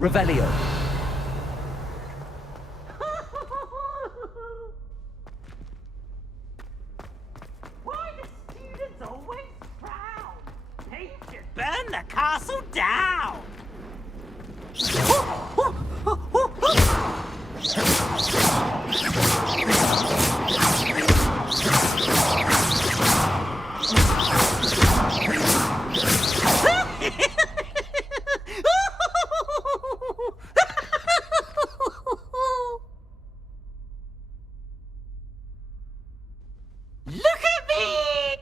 Revelio. Why the students always proud? They should burn the castle down! Look at me!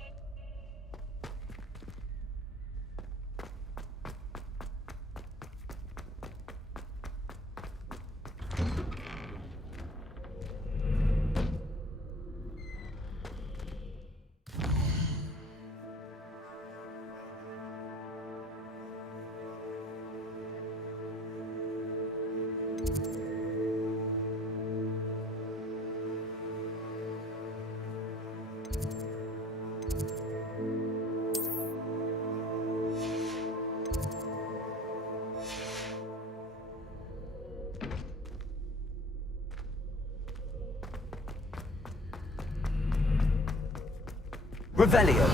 Revelio.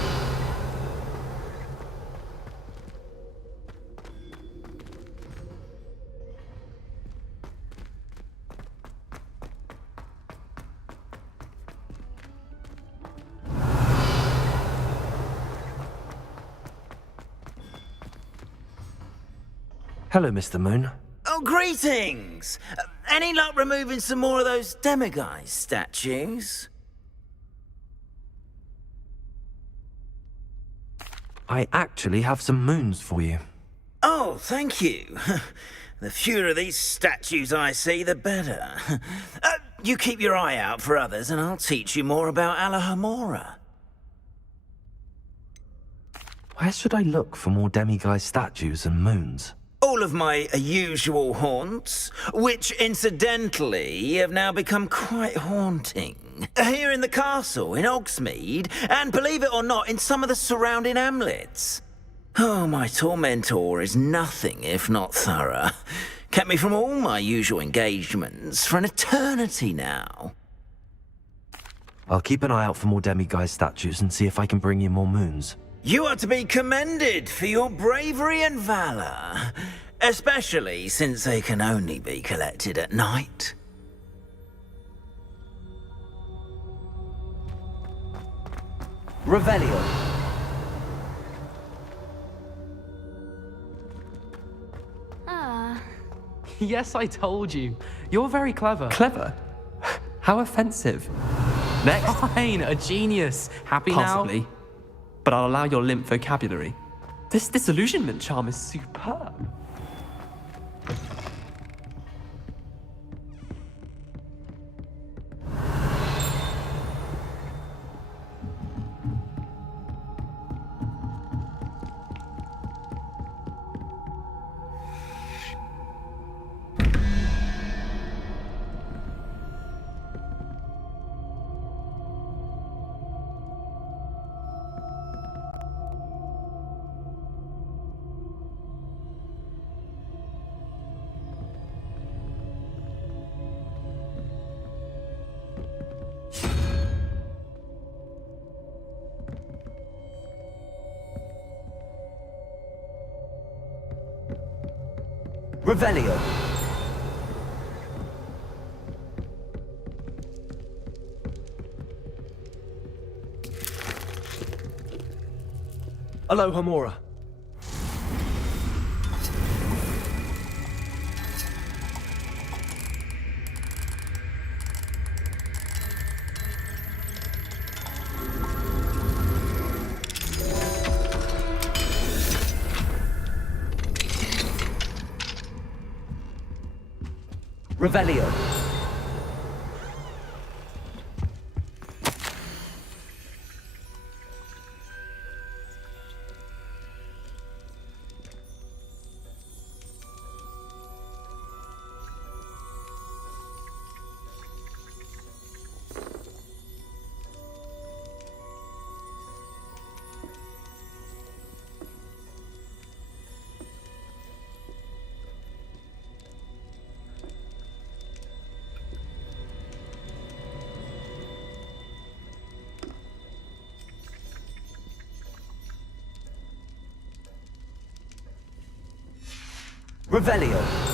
Hello, Mr. Moon. Oh, greetings! Any luck removing some more of those demiguise statues? I actually have some moons for you. Oh, thank you. The fewer of these statues I see, the better. You keep your eye out for others, and I'll teach you more about Alohomora. Where should I look for more demiguise statues and moons? All of my usual haunts, which incidentally have now become quite haunting. Here in the castle, in Hogsmeade, and believe it or not, in some of the surrounding hamlets. Oh, my tormentor is nothing if not thorough. Kept me from all my usual engagements for an eternity now. I'll keep an eye out for more demiguise statues and see if I can bring you more moons. You are to be commended for your bravery and valor, especially since they can only be collected at night. Revelio. Yes, I told you. You're very clever. Clever? How offensive. Next. Fine, a genius. Happy Possibly. now? But I'll allow your limp vocabulary. This disillusionment charm is superb. Revelio. Alohomora. Revelio. Revelio.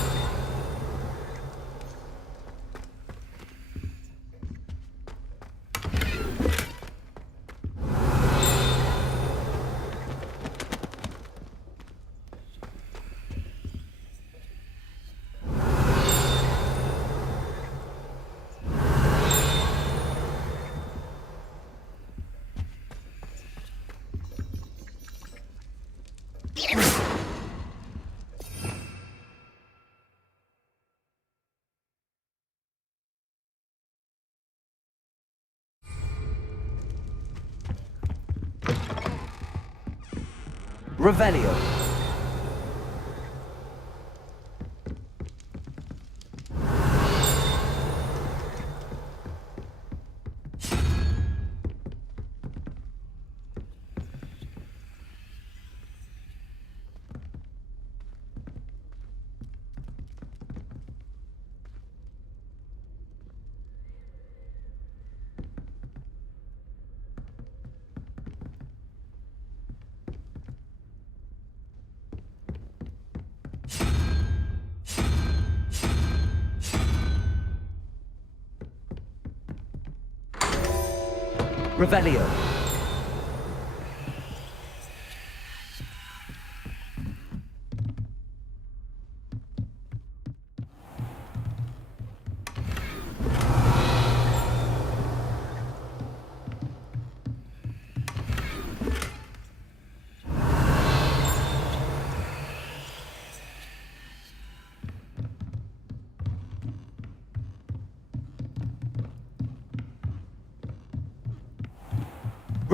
Revelio. Revelio.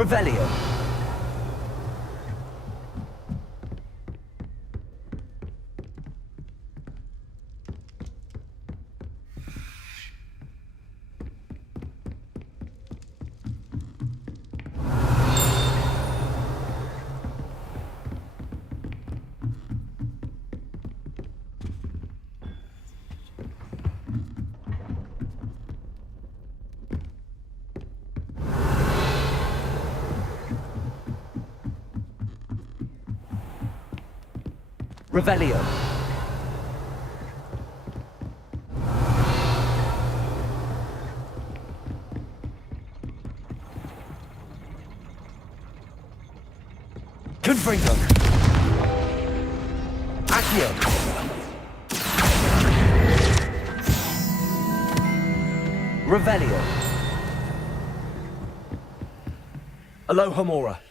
Revelio. Revelio. Confringo. Accio. Revelio. Alohomora.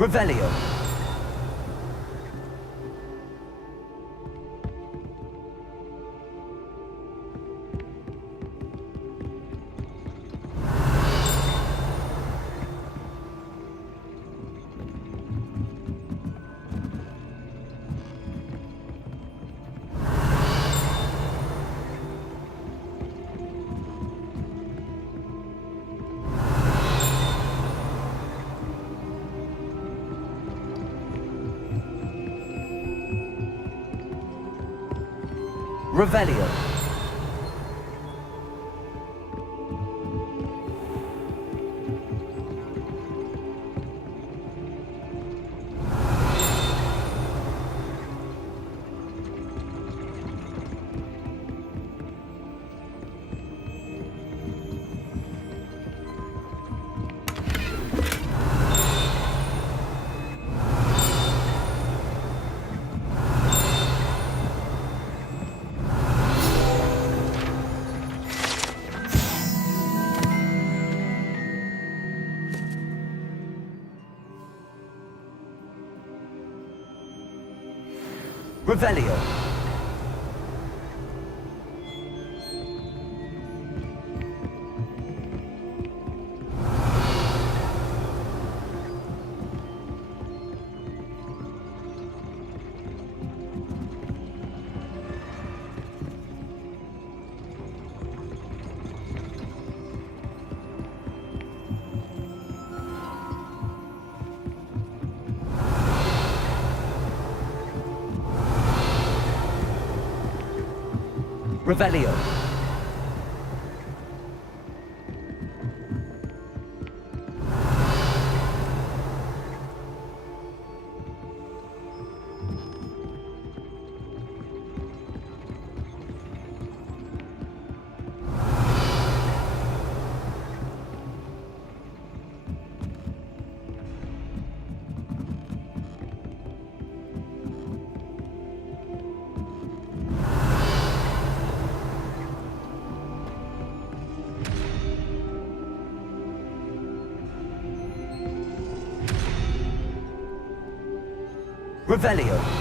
Revelio. Revelio. Revelio. Revelio. Revelio.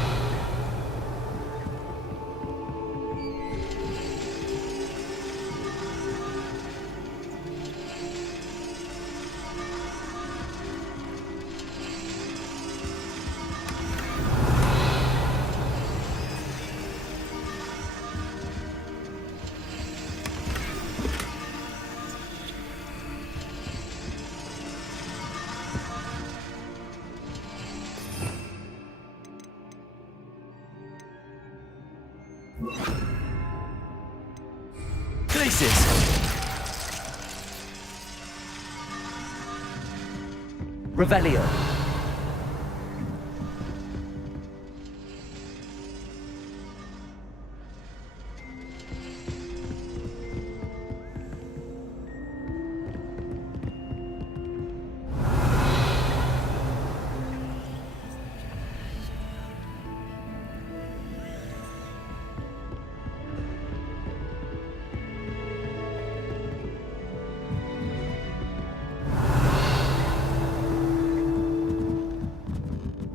Places! Revelio.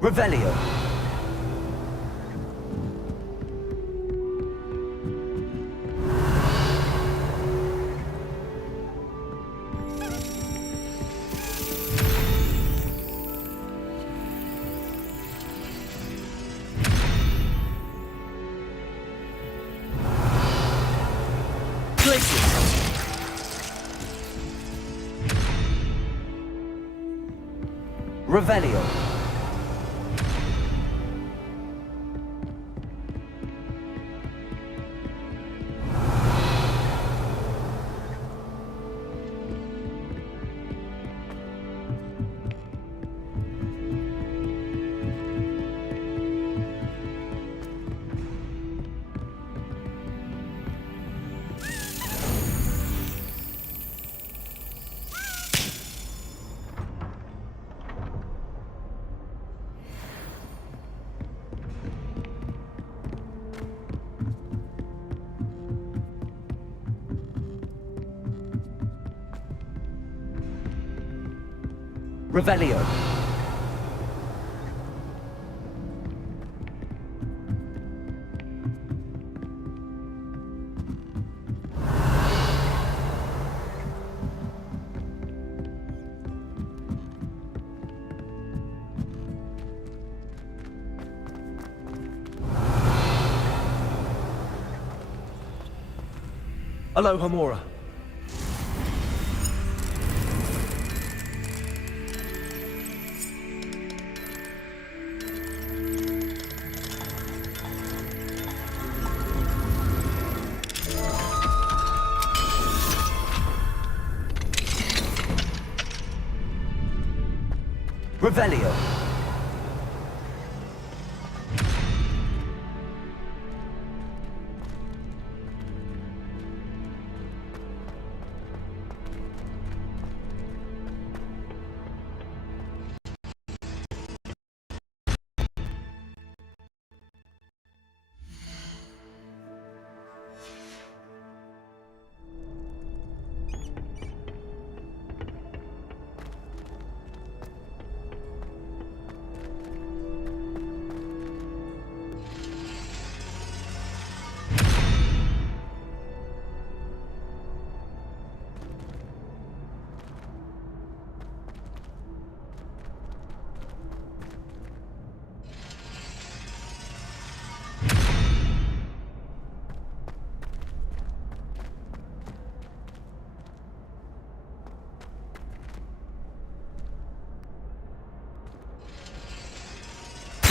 Revelio. Places! Revelio. Revelio. Aloha Mora. Revelio.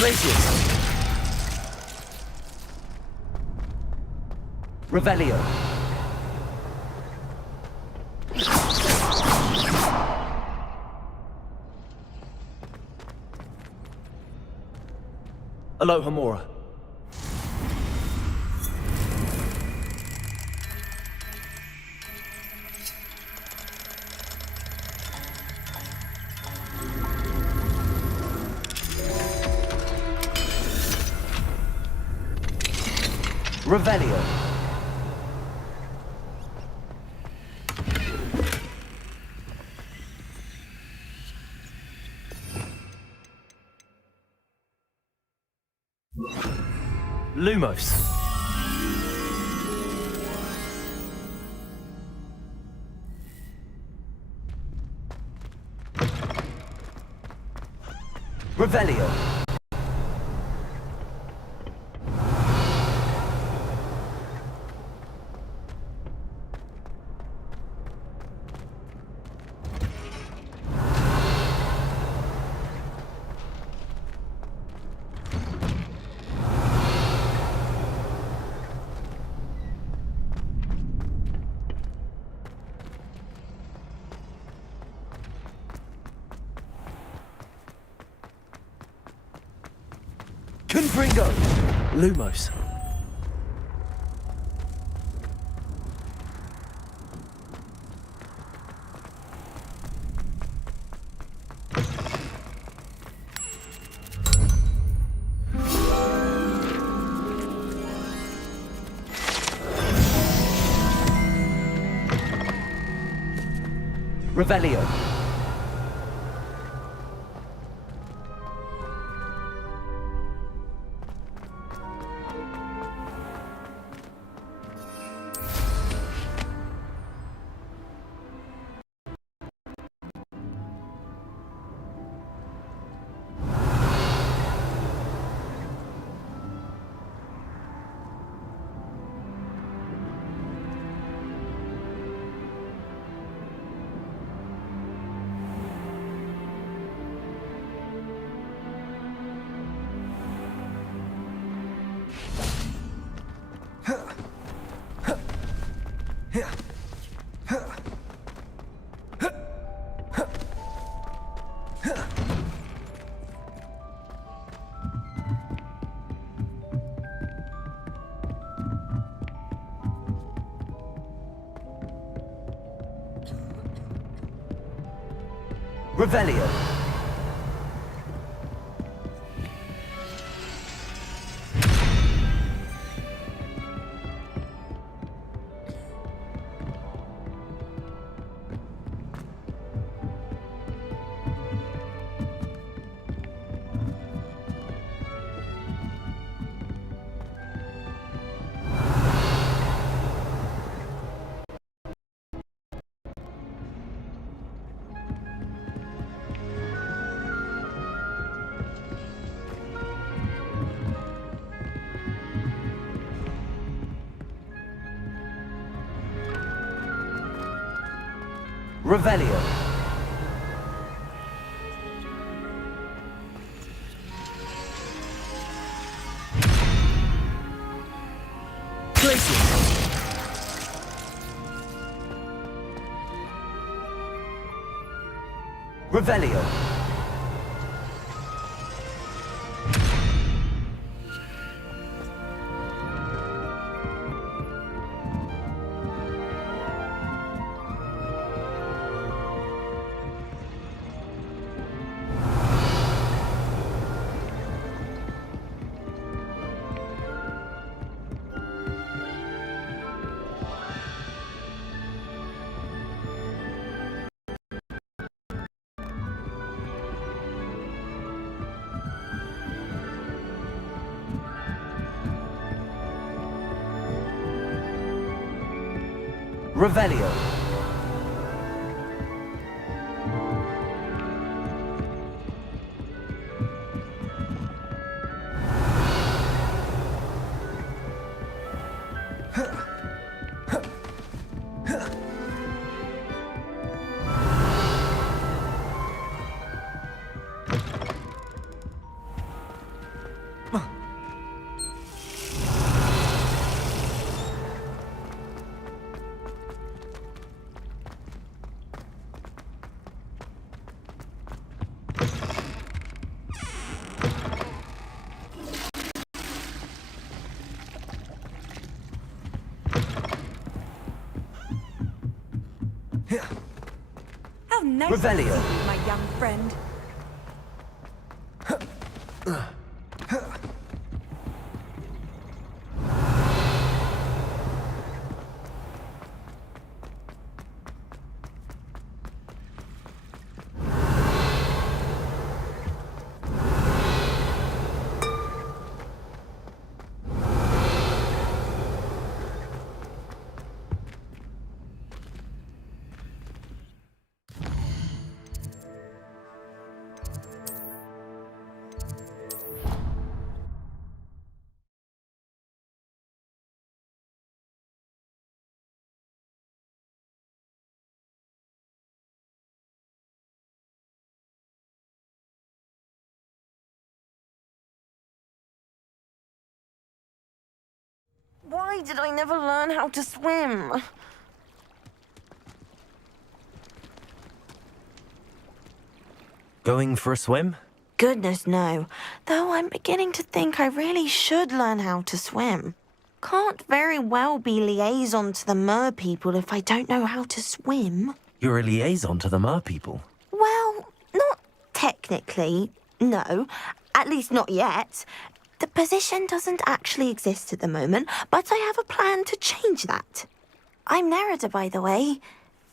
Places! Revelio. Aloha Mora. Revelio. Lumos. Revelio. Confringo. Lumos. Revelio. Revelio. Revelio. Glacius. Revelio. Revelio. How nice Revelio. of you, my young friend. Why did I never learn how to swim? Going for a swim? Goodness, no. Though I'm beginning to think I really should learn how to swim. Can't very well be liaison to the mer people if I don't know how to swim. You're a liaison to the mer people. Well, not technically, no. At least not yet. The position doesn't actually exist at the moment, but I have a plan to change that. I'm Nerida, by the way.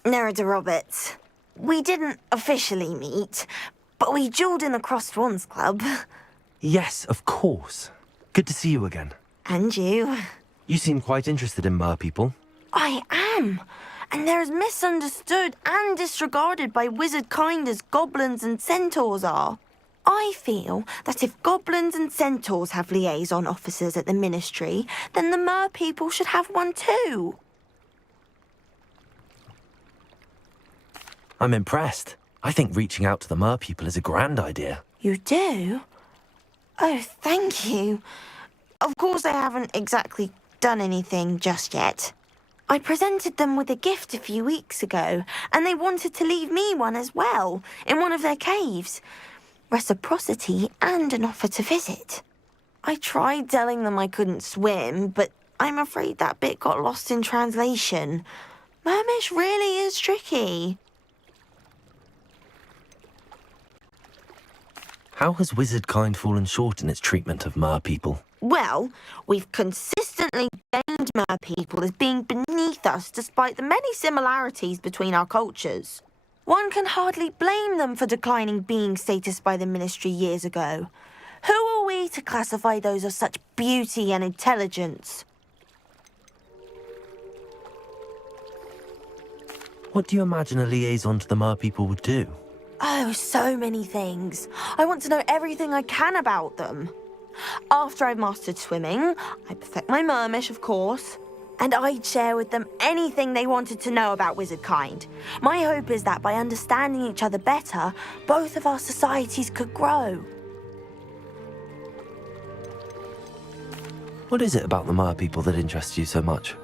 Nerida Roberts. We didn't officially meet, but we duelled in the Crossed Swans Club. Yes, of course. Good to see you again. And you. You seem quite interested in mer people. I am. And they're as misunderstood and disregarded by wizard kind as goblins and centaurs are. I feel that if goblins and centaurs have liaison officers at the ministry, then the mer people should have one too. I'm impressed. I think reaching out to the mer people is a grand idea. You do? Oh, thank you. Of course I haven't exactly done anything just yet. I presented them with a gift a few weeks ago, and they wanted to leave me one as well, in one of their caves. Reciprocity and an offer to visit. I tried telling them I couldn't swim, but I'm afraid that bit got lost in translation. Mermish really is tricky. How has wizard kind fallen short in its treatment of mer people? Well, we've consistently gained mer people as being beneath us despite the many similarities between our cultures. One can hardly blame them for declining being status by the ministry years ago. Who are we to classify those of such beauty and intelligence? What do you imagine a liaison to the mer people would do? Oh, so many things. I want to know everything I can about them. After I've mastered swimming, I perfect my mermish, of course. And I'd share with them anything they wanted to know about wizard kind. My hope is that by understanding each other better, both of our societies could grow. What is it about the mer people that interests you so much?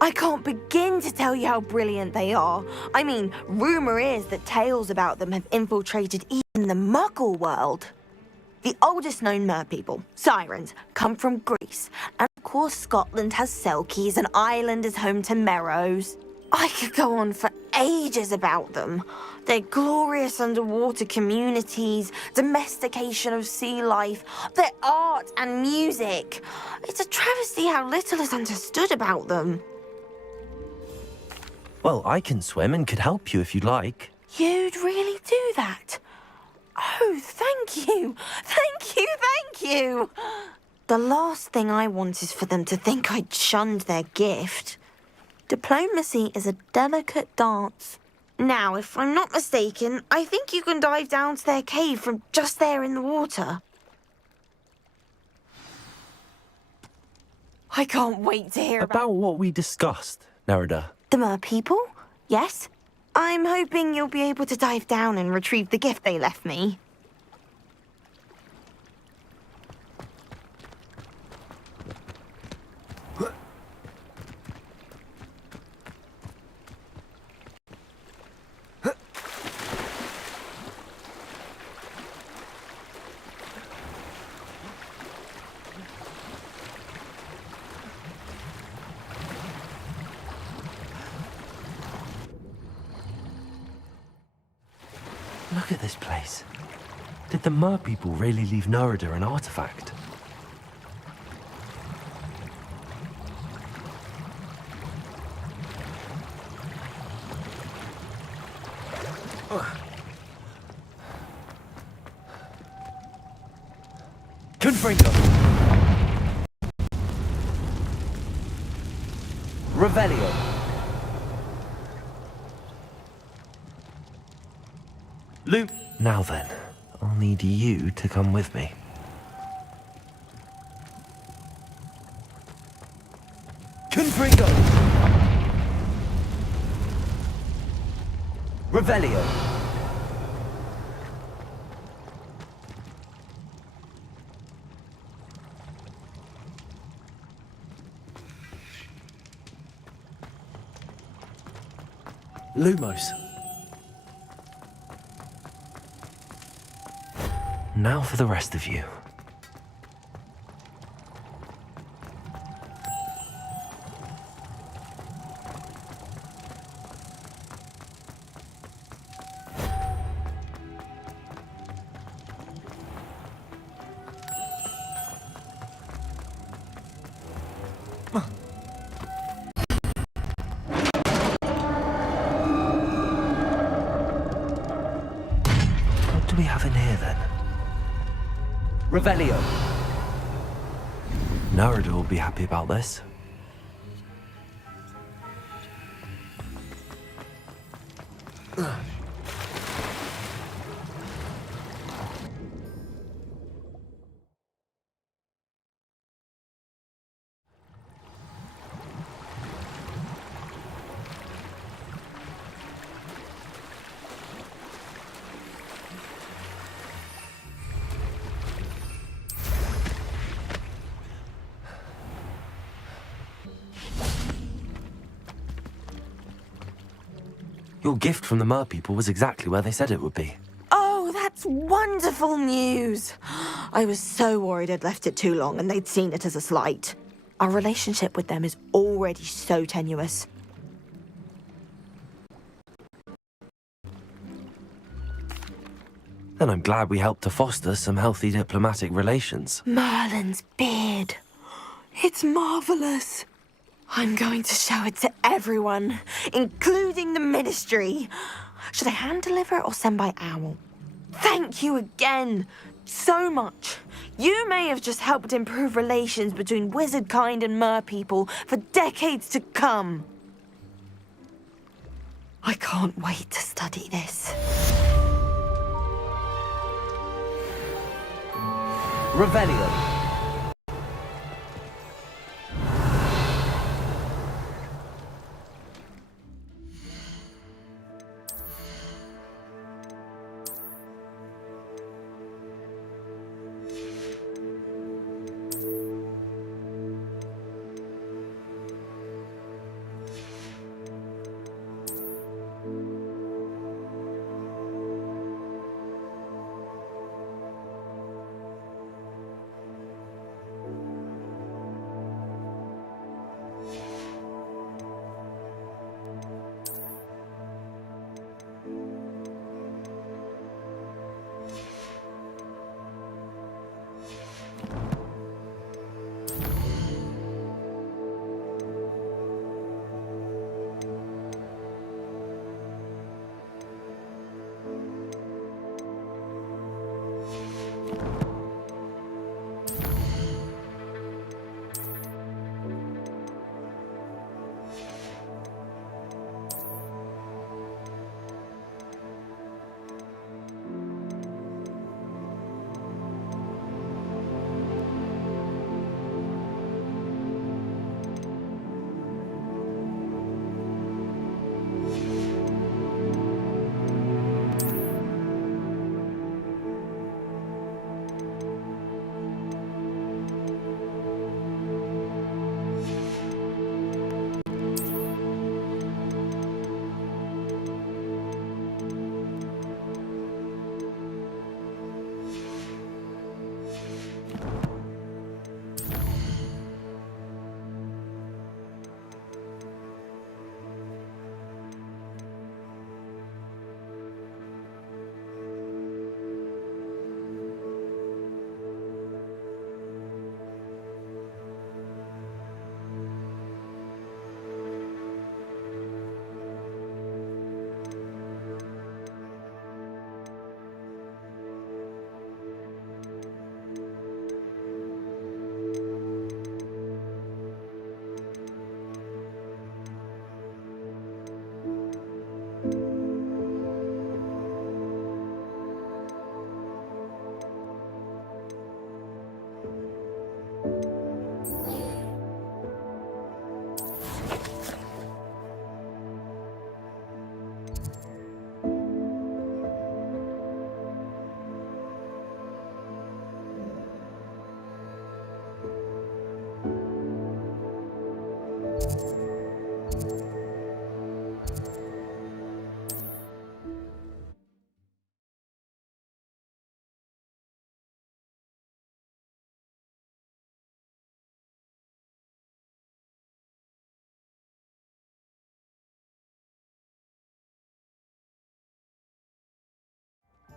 I can't begin to tell you how brilliant they are. I mean, rumour is that tales about them have infiltrated even the Muggle world. The oldest known mer people, sirens, come from Greece. And of course Scotland has Selkies and Ireland is home to Merrows. I could go on for ages about them. Their glorious underwater communities, domestication of sea life, their art and music. It's a travesty how little is understood about them. Well, I can swim and could help you if you'd like. You'd really do that? Oh, thank you. Thank you, thank you. The last thing I want is for them to think I'd shunned their gift. Diplomacy is a delicate dance. Now, if I'm not mistaken, I think you can dive down to their cave from just there in the water. I can't wait to hear About what we discussed, Nerida. the mer people. Yes? I'm hoping you'll be able to dive down and retrieve the gift they left me. Look at this place. Did the Mer people really leave Nerida an artifact? Confringo! Revelio. Luke! Now then, I'll need you to come with me. Confringo. Revelio. Lumos. Now for the rest of you. What do we have in here then? Revelio. Nerida will be happy about this. Your gift from the Mer people was exactly where they said it would be. Oh, that's wonderful news. I was so worried I'd left it too long and they'd seen it as a slight. Our relationship with them is already so tenuous. Then I'm glad we helped to foster some healthy diplomatic relations. Merlin's beard. It's marvelous. I'm going to show it to everyone, including the Ministry. Should I hand deliver it or send by owl? Thank you again, so much. You may have just helped improve relations between wizard kind and mer people for decades to come. I can't wait to study this. Revelio.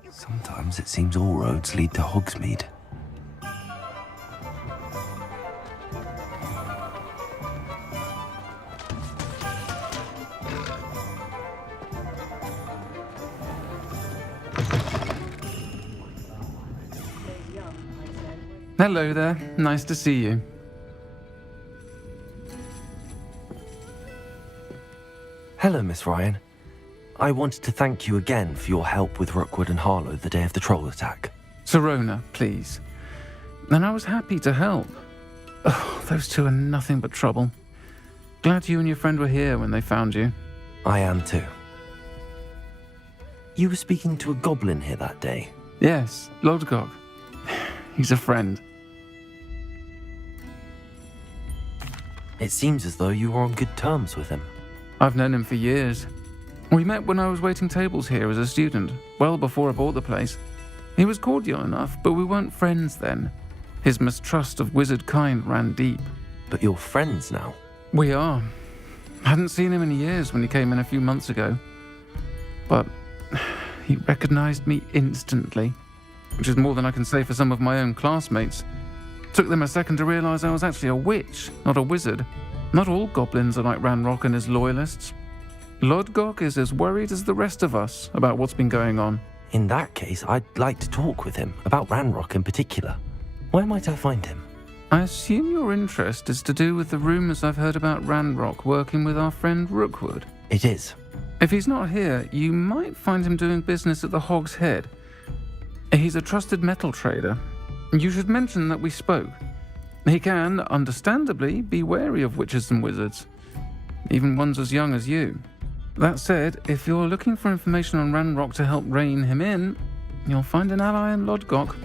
Sometimes it seems all roads lead to Hogsmeade. Hello there. Nice to see you. Hello, Miss Ryan. I wanted to thank you again for your help with Rookwood and Harlow the day of the troll attack. Sirona, please. And I was happy to help. Oh, those two are nothing but trouble. Glad you and your friend were here when they found you. I am too. You were speaking to a goblin here that day. Yes, Lodgok. He's a friend. It seems as though you were on good terms with him. I've known him for years. We met when I was waiting tables here as a student, well before I bought the place. He was cordial enough, but we weren't friends then. His mistrust of wizard kind ran deep. But you're friends now. We are. Hadn't seen him in years when he came in a few months ago. But he recognized me instantly, which is more than I can say for some of my own classmates. Took them a second to realize I was actually a witch, not a wizard. Not all goblins are like Ranrock and his loyalists. Lodgok is as worried as the rest of us about what's been going on. In that case, I'd like to talk with him, about Ranrock in particular. Where might I find him? I assume your interest is to do with the rumors I've heard about Ranrock working with our friend Rookwood. It is. If he's not here, you might find him doing business at the Hog's Head. He's a trusted metal trader. You should mention that we spoke. He can, understandably, be wary of witches and wizards, even ones as young as you. That said, if you're looking for information on Ranrock to help rein him in, you'll find an ally in Lodgok.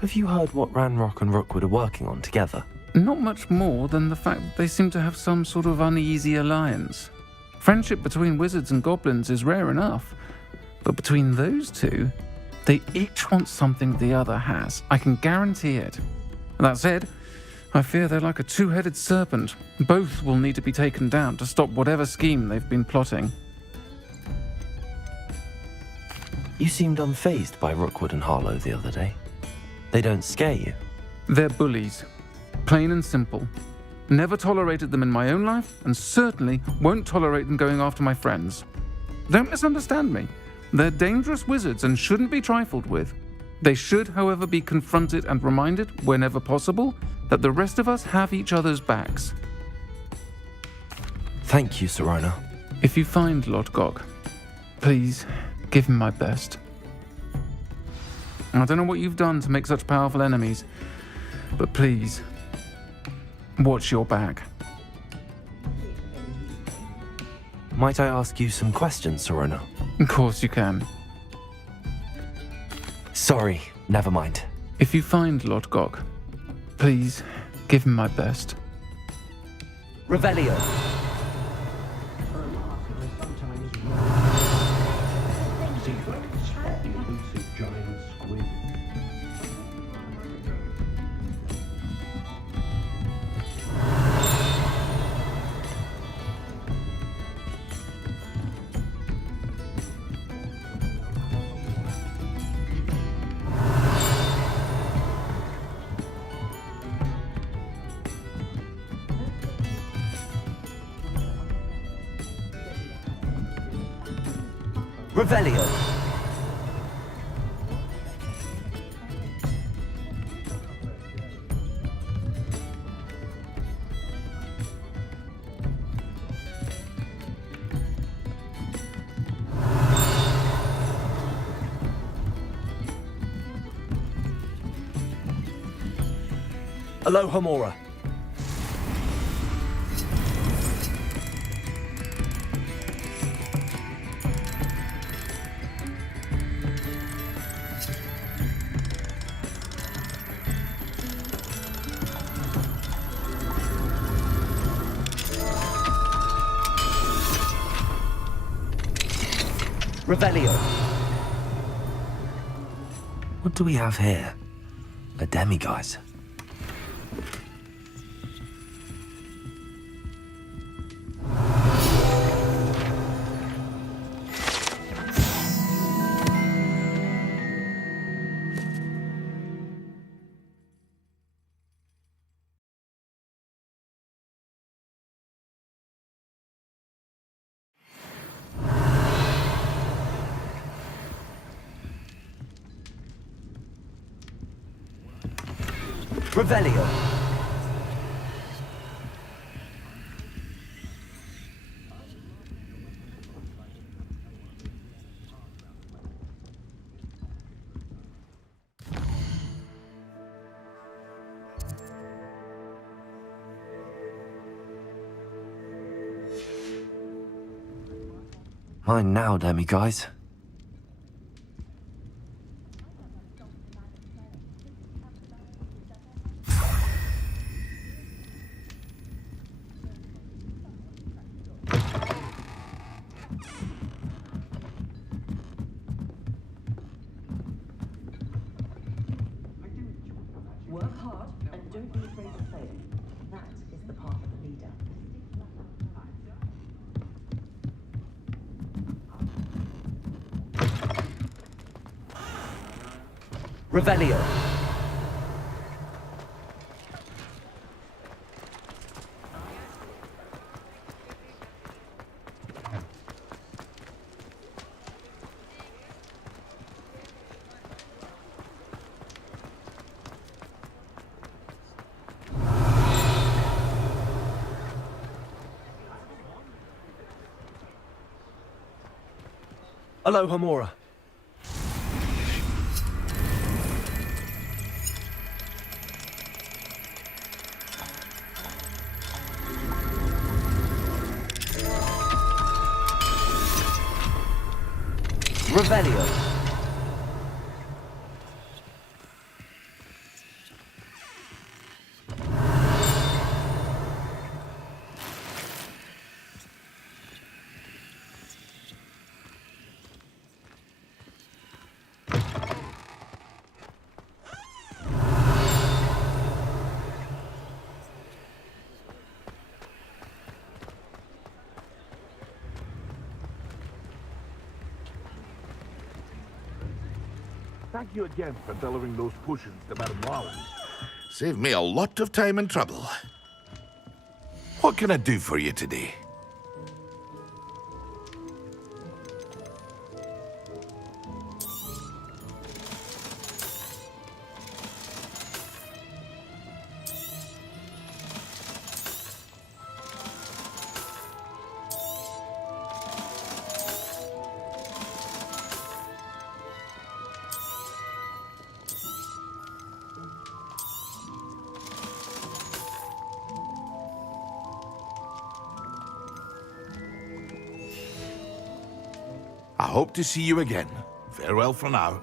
Have you heard what Ranrock and Rookwood are working on together? Not much more than the fact that they seem to have some sort of uneasy alliance. Friendship between wizards and goblins is rare enough, but between those two, they each want something the other has. I can guarantee it. That said, I fear they're like a two-headed serpent. Both will need to be taken down to stop whatever scheme they've been plotting. You seemed unfazed by Rookwood and Harlow the other day. They don't scare you. They're bullies. Plain and simple. Never tolerated them in my own life, and certainly won't tolerate them going after my friends. Don't misunderstand me. They're dangerous wizards and shouldn't be trifled with. They should, however, be confronted and reminded, whenever possible, that the rest of us have each other's backs. Thank you, Sirona. If you find Lodgok, please give him my best. I don't know what you've done to make such powerful enemies, but please, watch your back. Might I ask you some questions, Sirona? Of course you can. Sorry, never mind. If you find Lodgok, please give him my best. Revelio. Revelio. Aloha Mora. Revelio. What do we have here? A demiguise. Revelio. Mine now, Demi guys. Work hard and don't be afraid to fail. That is the path of a leader. Revelio. Alohomora. Revelio. Thank you again for delivering those potions to Madame Warren. Saved me a lot of time and trouble. What can I do for you today? I hope to see you again. Farewell for now.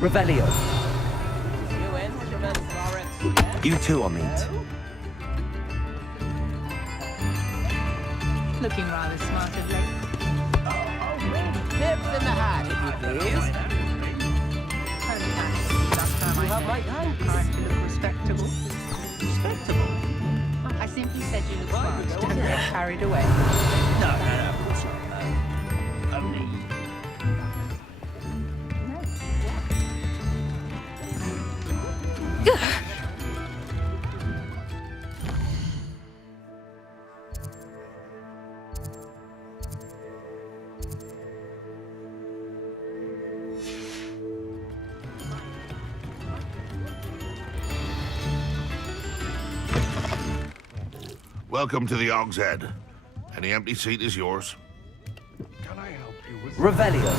Revelio. You instruments, Lawrence. You too, Amit. Looking rather smart of late. Tips in the hat, if you please. You have my hand. You look respectable. Respectable. I simply said you look smart. Don't get carried away. No, of course not. Only. Welcome to the Og's Head. Any empty seat is yours. Can I help you with... Revelio.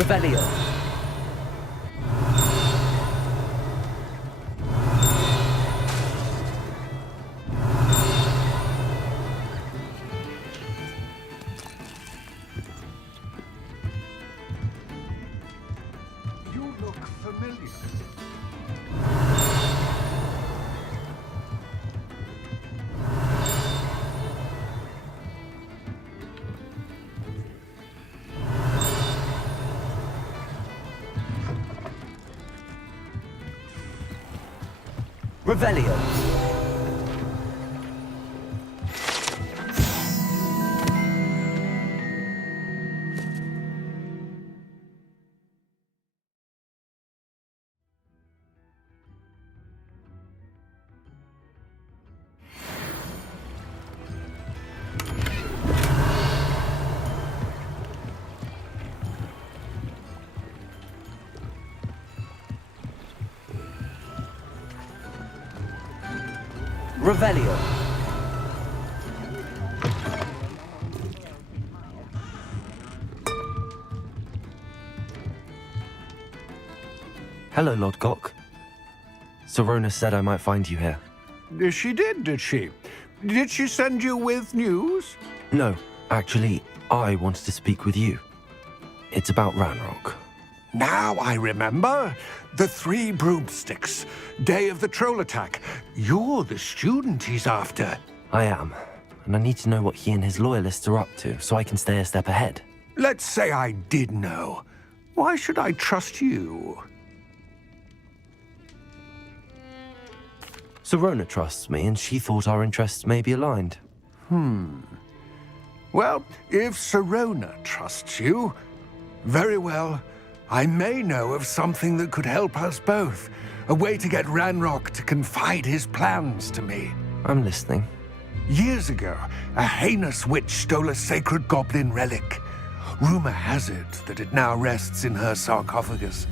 Revelio. You look familiar. Revelio. Revelio. Hello, Lodgok. Sorona said I might find you here. She did she? Did she send you with news? No, actually, I wanted to speak with you. It's about Ranrock. Now I remember. The 3 broomsticks. Day of the troll attack. You're the student he's after. I am, and I need to know what he and his loyalists are up to so I can stay a step ahead. Let's say I did know. Why should I trust you? Sorona trusts me, and she thought our interests may be aligned. Well, if Sorona trusts you, very well. I may know of something that could help us both. A way to get Ranrock to confide his plans to me. I'm listening. Years ago, a heinous witch stole a sacred goblin relic. Rumor has it that it now rests in her sarcophagus,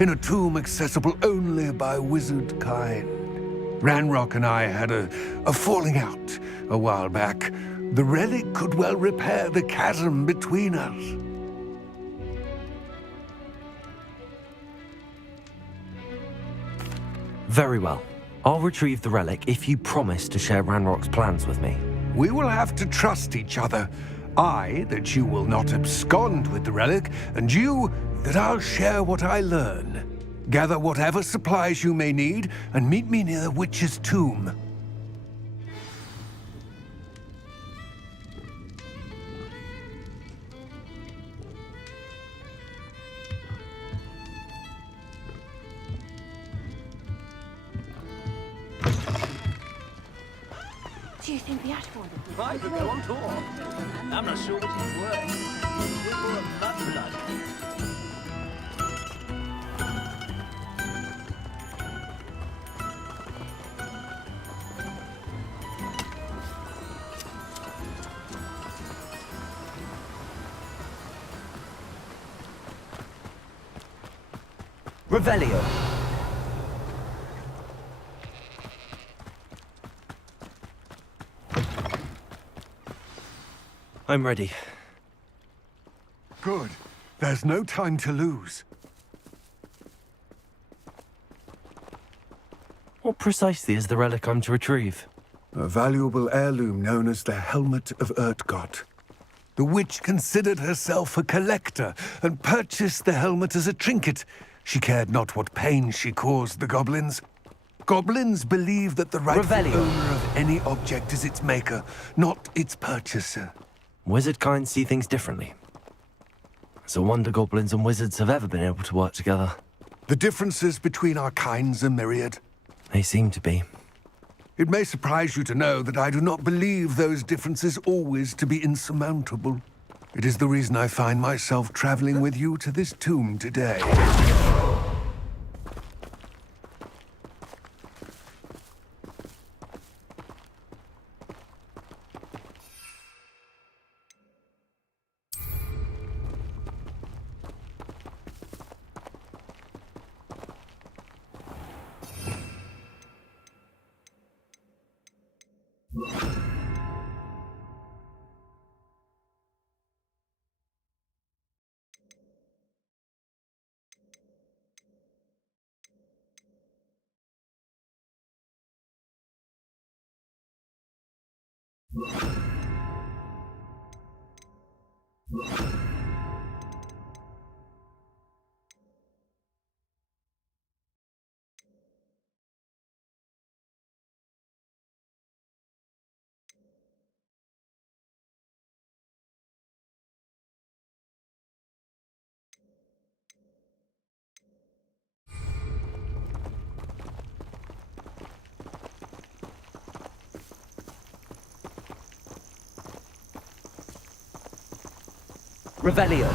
in a tomb accessible only by wizard kind. Ranrock and I had a falling out a while back. The relic could well repair the chasm between us. Very well. I'll retrieve the relic if you promise to share Ranrock's plans with me. We will have to trust each other. I, that you will not abscond with the relic, and you, that I'll share what I learn. Gather whatever supplies you may need, and meet me near the witch's tomb. Do you think the Ashford would be I could go on tour. I'm not sure which is worse. People are mudblood. Revelio. I'm ready. Good. There's no time to lose. What precisely is the relic I'm to retrieve? A valuable heirloom known as the Helmet of Urtgott. The witch considered herself a collector and purchased the helmet as a trinket. She cared not what pain she caused the goblins. Goblins believe that the rightful Revelio. owner of any object is its maker, not its purchaser. Wizard kind see things differently. It's a wonder goblins and wizards have ever been able to work together. The differences between our kinds are myriad. They seem to be. It may surprise you to know that I do not believe those differences always to be insurmountable. It is the reason I find myself traveling with you to this tomb today. Revelio.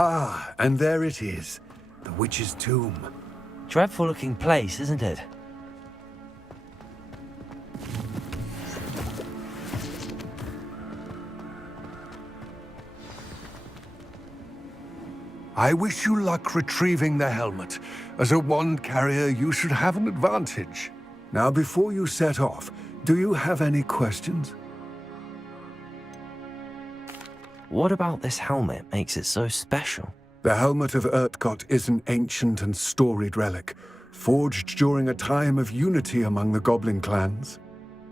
Ah, and there it is. The witch's tomb. Dreadful looking place, isn't it? I wish you luck retrieving the helmet. As a wand carrier, you should have an advantage. Now, before you set off, do you have any questions? What about this helmet makes it so special? The helmet of Urtkot is an ancient and storied relic, forged during a time of unity among the goblin clans.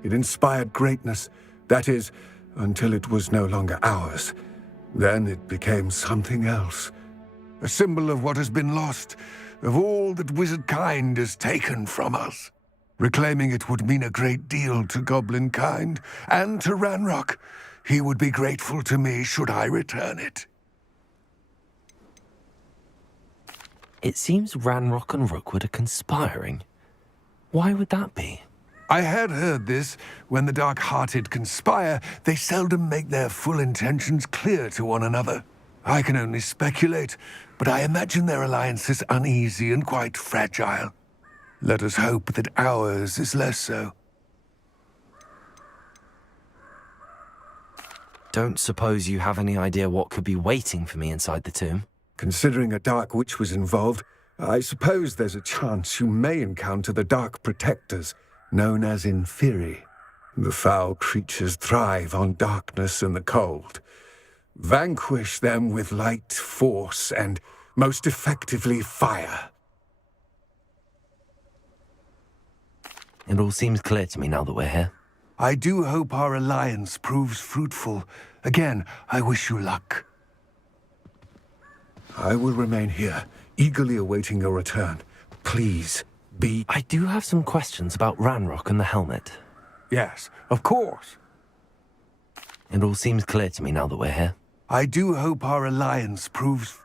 It inspired greatness, that is, until it was no longer ours. Then it became something else. A symbol of what has been lost, of all that wizard kind has taken from us. Reclaiming it would mean a great deal to goblin kind, and to Ranrock. He would be grateful to me should I return it. It seems Ranrock and Rookwood are conspiring. Why would that be? I had heard this. When the dark-hearted conspire, they seldom make their full intentions clear to one another. I can only speculate, but I imagine their alliance is uneasy and quite fragile. Let us hope that ours is less so. Don't suppose you have any idea what could be waiting for me inside the tomb? Considering a dark witch was involved, I suppose there's a chance you may encounter the Dark Protectors, known as Inferi. The foul creatures thrive on darkness and the cold. Vanquish them with light, force, and, most effectively, fire. It all seems clear to me now that we're here. I do hope our alliance proves fruitful. Again, I wish you luck. I will remain here, eagerly awaiting your return. Please, be... I do have some questions about Ranrock and the helmet. Yes, of course. It all seems clear to me now that we're here. I do hope our alliance proves...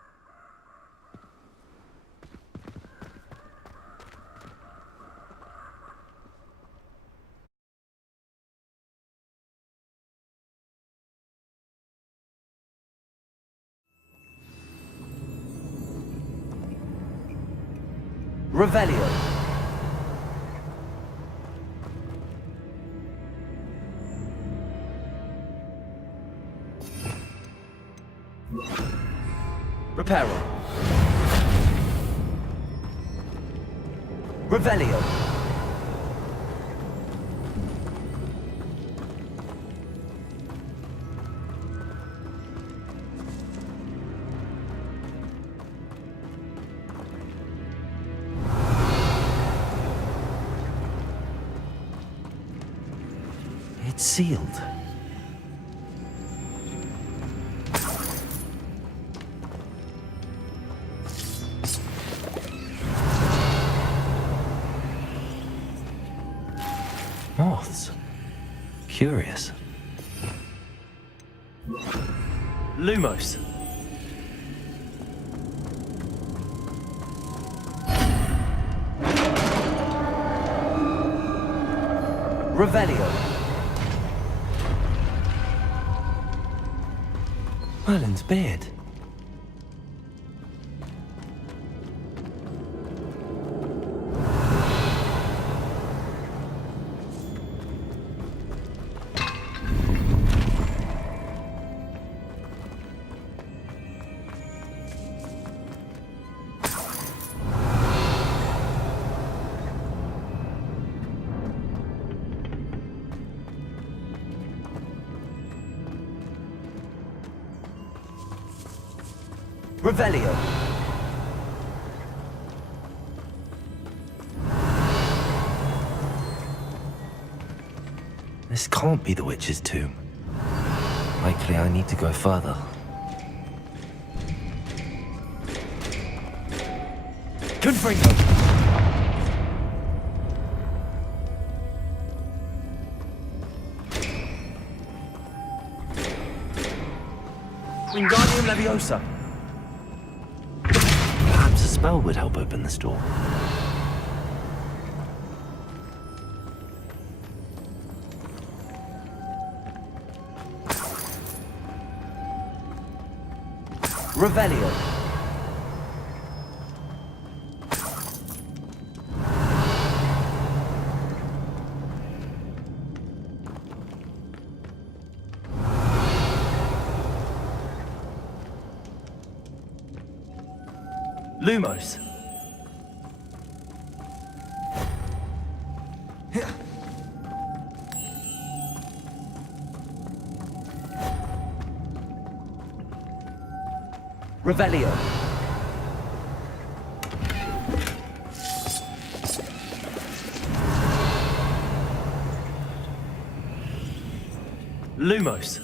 Revelio. Reparo. Revelio. It's sealed. Moths. Curious. Lumos. Revelio. Merlin's beard. Revelio. This can't be the witch's tomb. Likely I need to go further. Confringo. Wingardium Leviosa. Perhaps a spell would help open this door. Revelio. Lumos. Revelio. Lumos.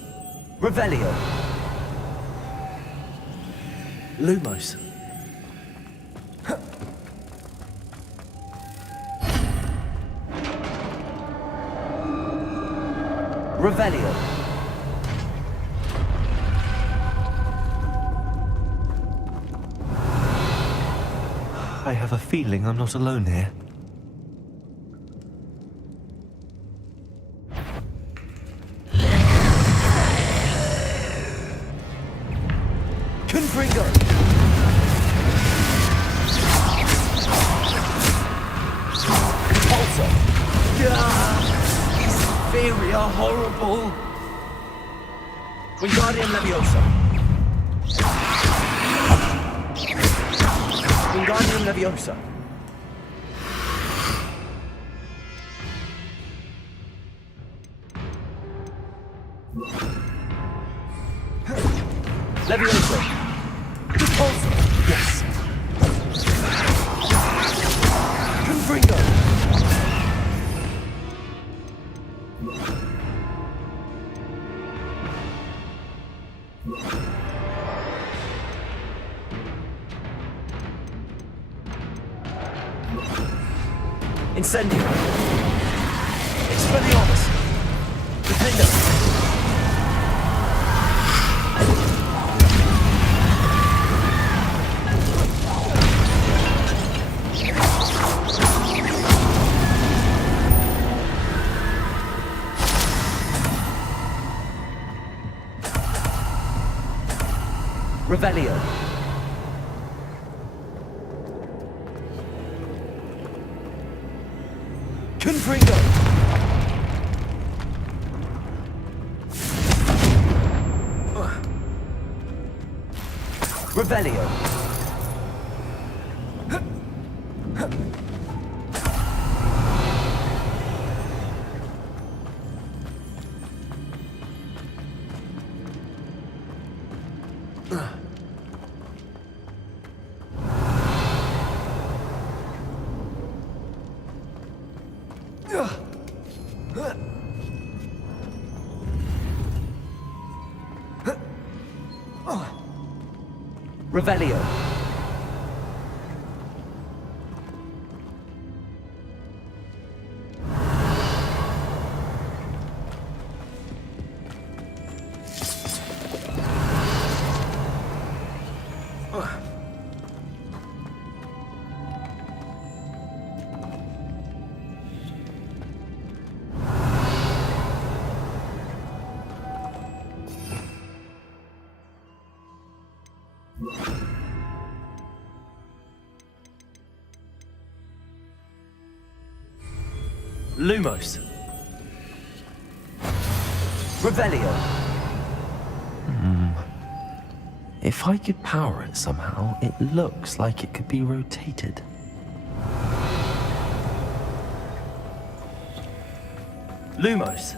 Revelio. Lumos. Revelio. I have a feeling I'm not alone here. Confringo. Repulsor. These very are horrible. Wingardium Leviosa. Wingardium Leviosa. Leviosa. Repulsor. Yes. Confringo. Incendio. Expelliarmus. Defender. Revelio. Confringo. Revelio. Revelio. Lumos. Revelio. If I could power it somehow, it looks like it could be rotated. Lumos.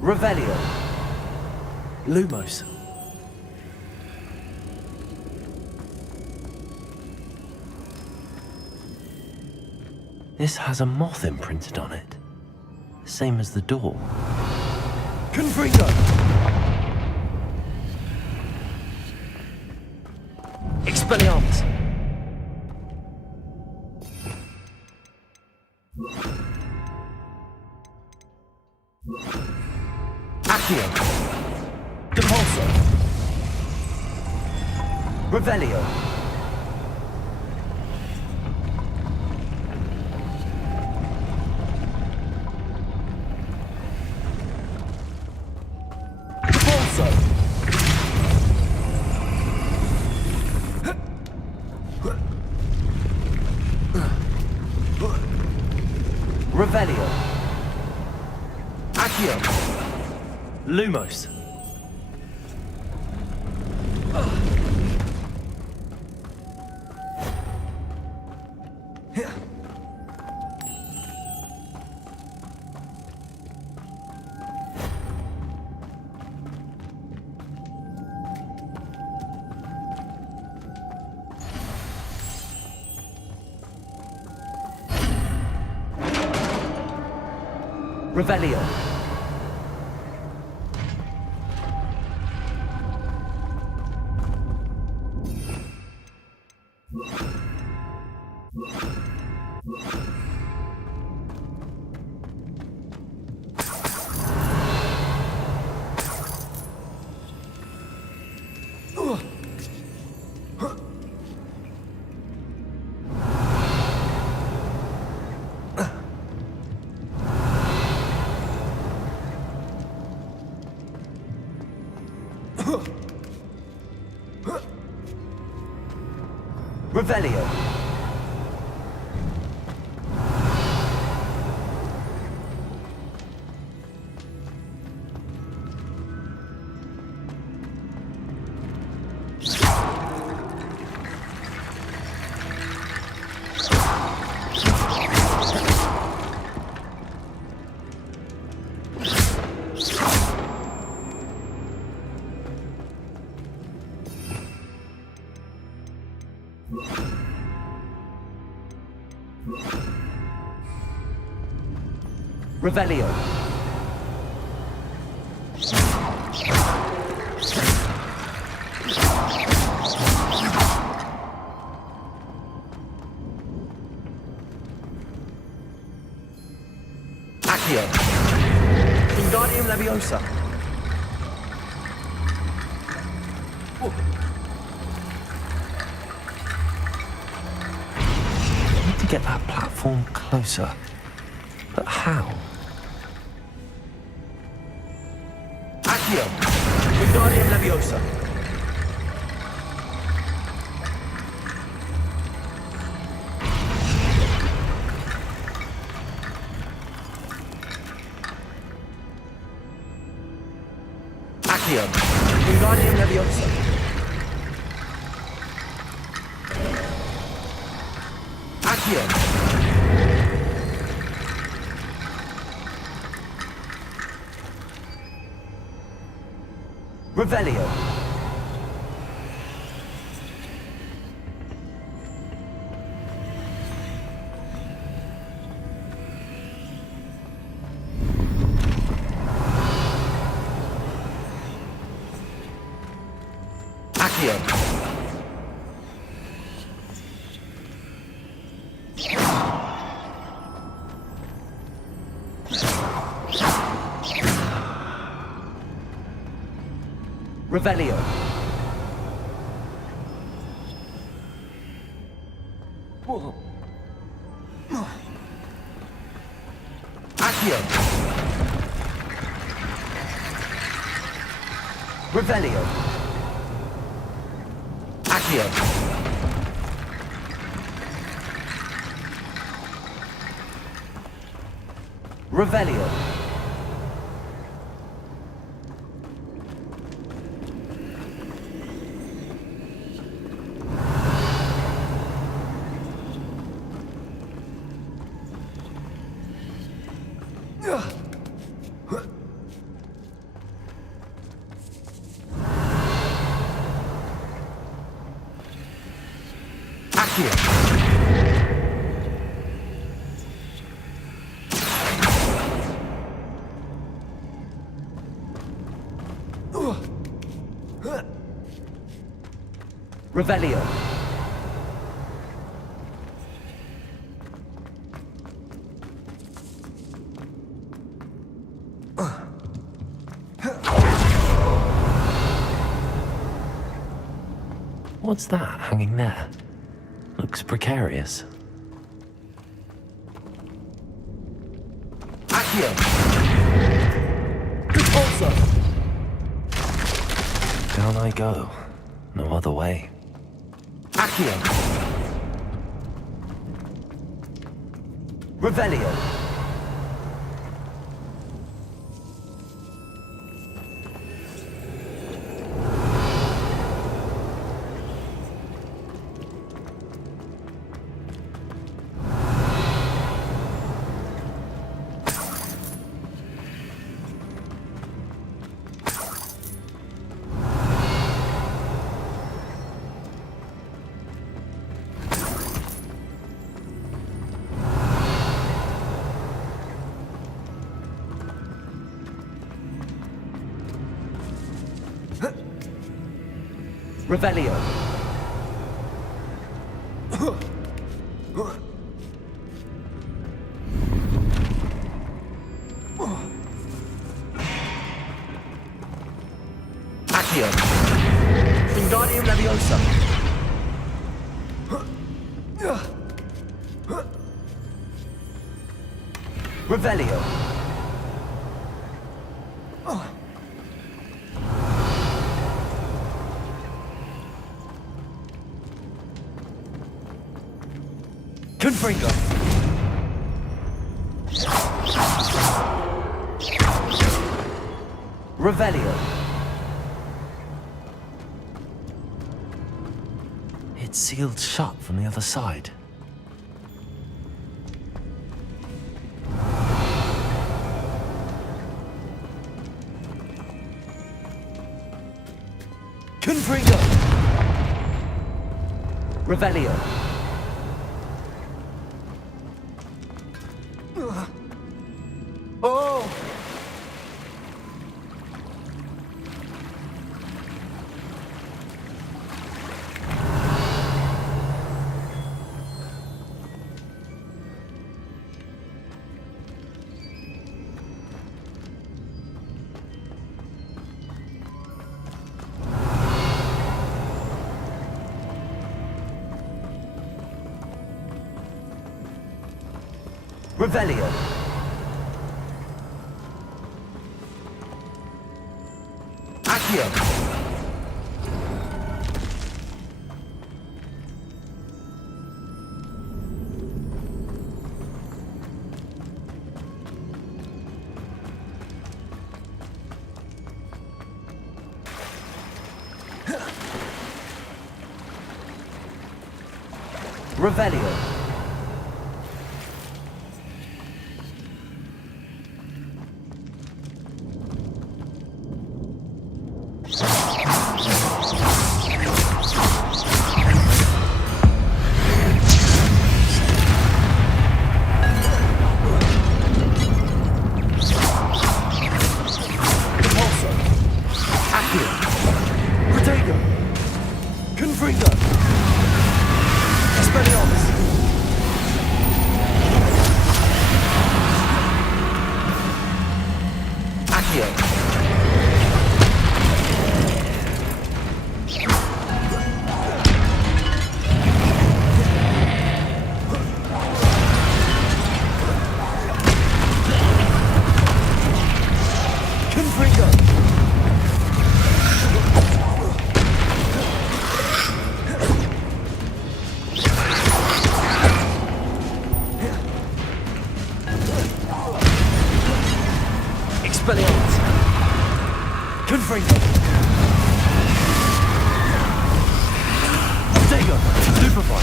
Revelio. Lumos. This has a moth imprinted on it. Same as the door. Confringo. Expelliarmus. Accio. Depulso. Revelio. Depulso. Revelio. Accio. Lumos. Revelio. Revelio. Revelio. Accio. Wingardium Leviosa. I need to get that platform closer. But how? Accio. Wingardium Leviosa. Accio. Wingardium Leviosa. Accio. Revelio. Accio. Revelio. Accio. Revelio. Accio. Revelio. Revelio. What's that hanging there? Looks precarious. Accio. Repulsor. Down I go. No other way. Accio. Revelio. Revelio. Accio. Wingardium Leviosa. Revelio. Confringo. Revelio. It's sealed shut from the other side. Confringo. Revelio. Oh! Revelio. Accio. Revelio. Confringo. Stego. Stupefy.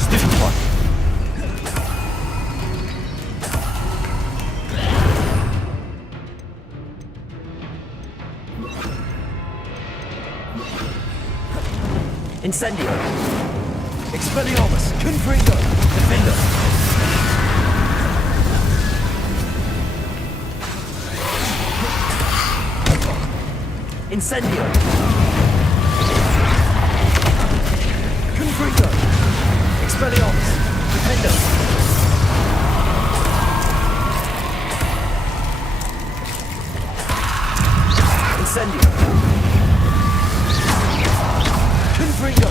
Stupefy. Incendio. Expelliarmus. Confringo. Defender. Incendio. Confringo. Expelliarmus. Defender. Incendio. Confringo.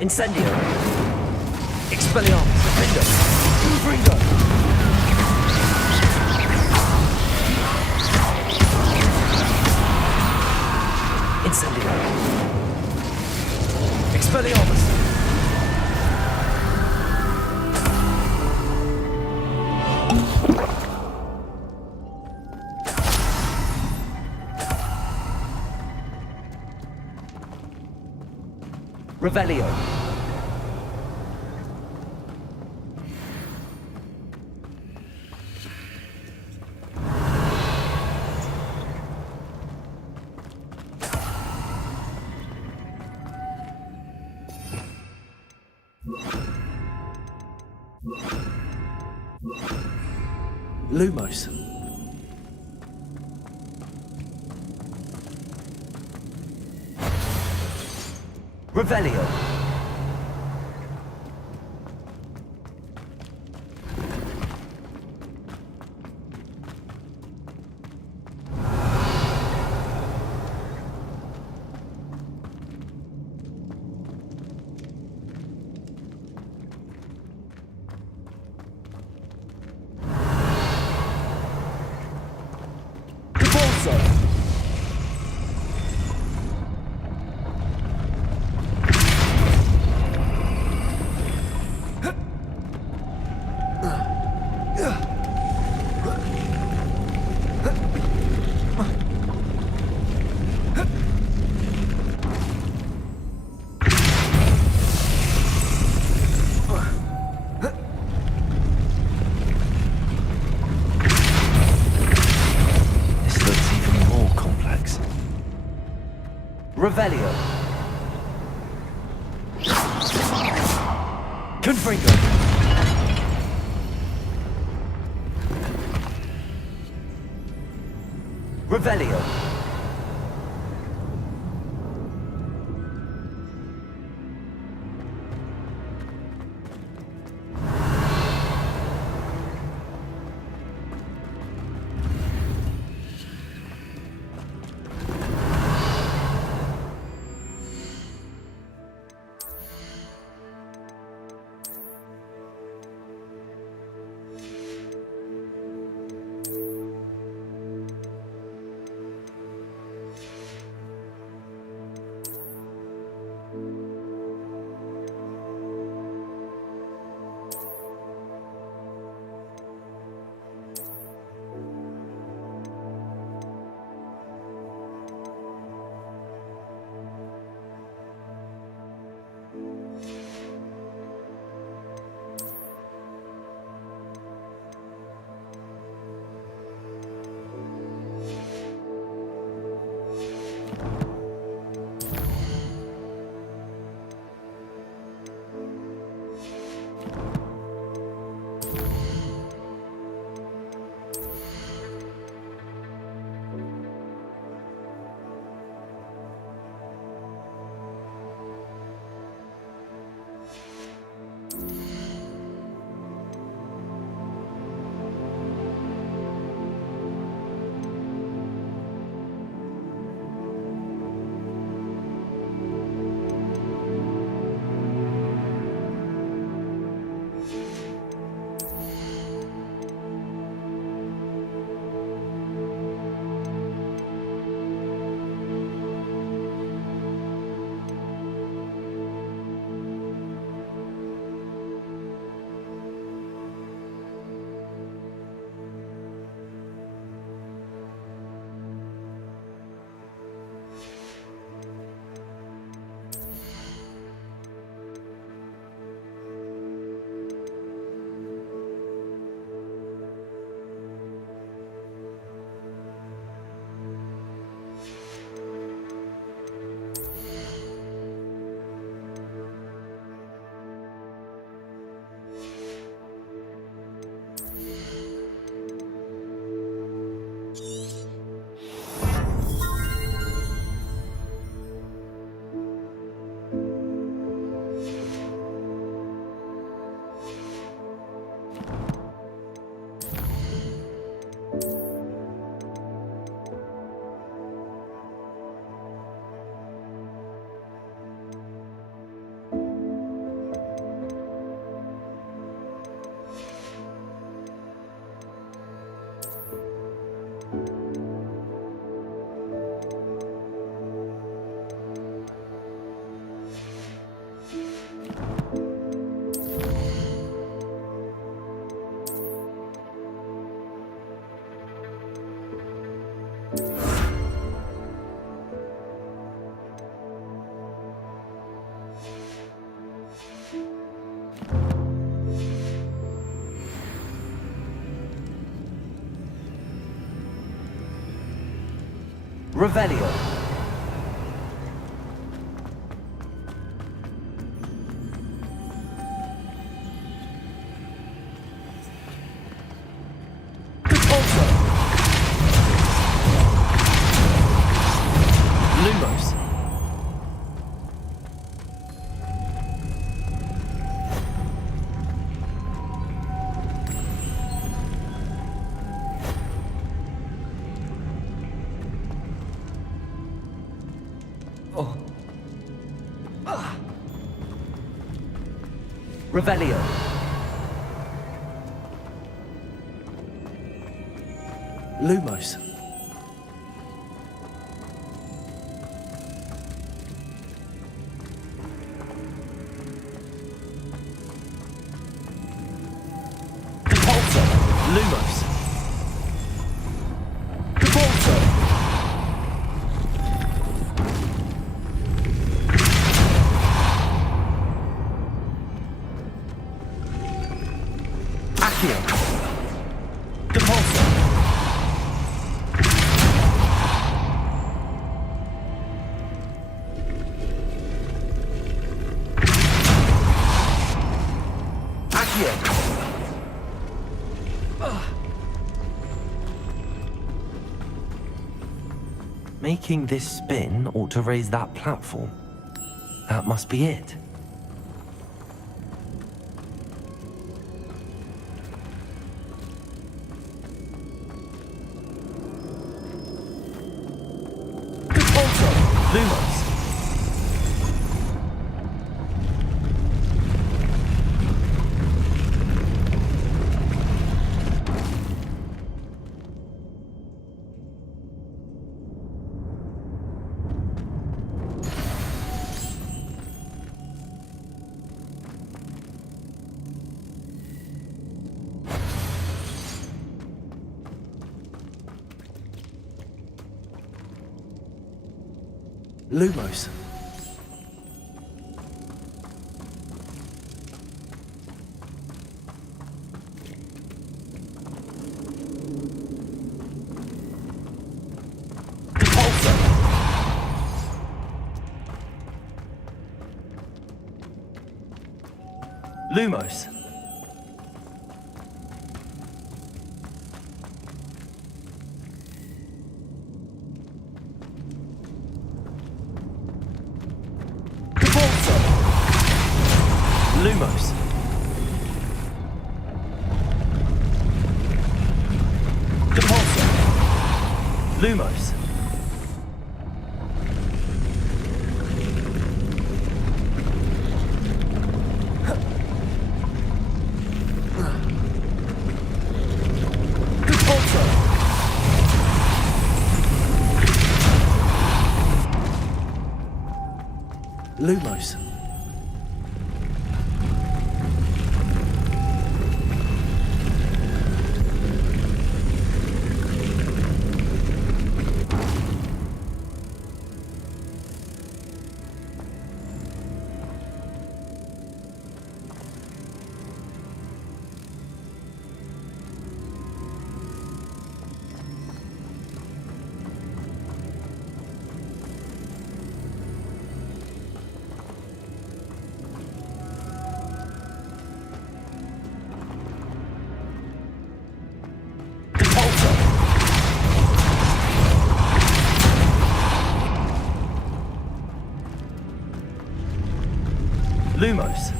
Incendio. Expelliarmus. Defender. Confringo. Incendio. Expelliarmus. Revelio. Lumos. Revelio. Revelio. Confringo. Revelio. Revelio. Lumos. Revelio. Lumos. Lumos. Accio. Depulso. Accio. Making this spin ought to raise that platform. That must be it. Lumos. Lumos. Depulso. Lumos. Lumos. Depulso. Lumos. Depulso. Lumos. Lumos.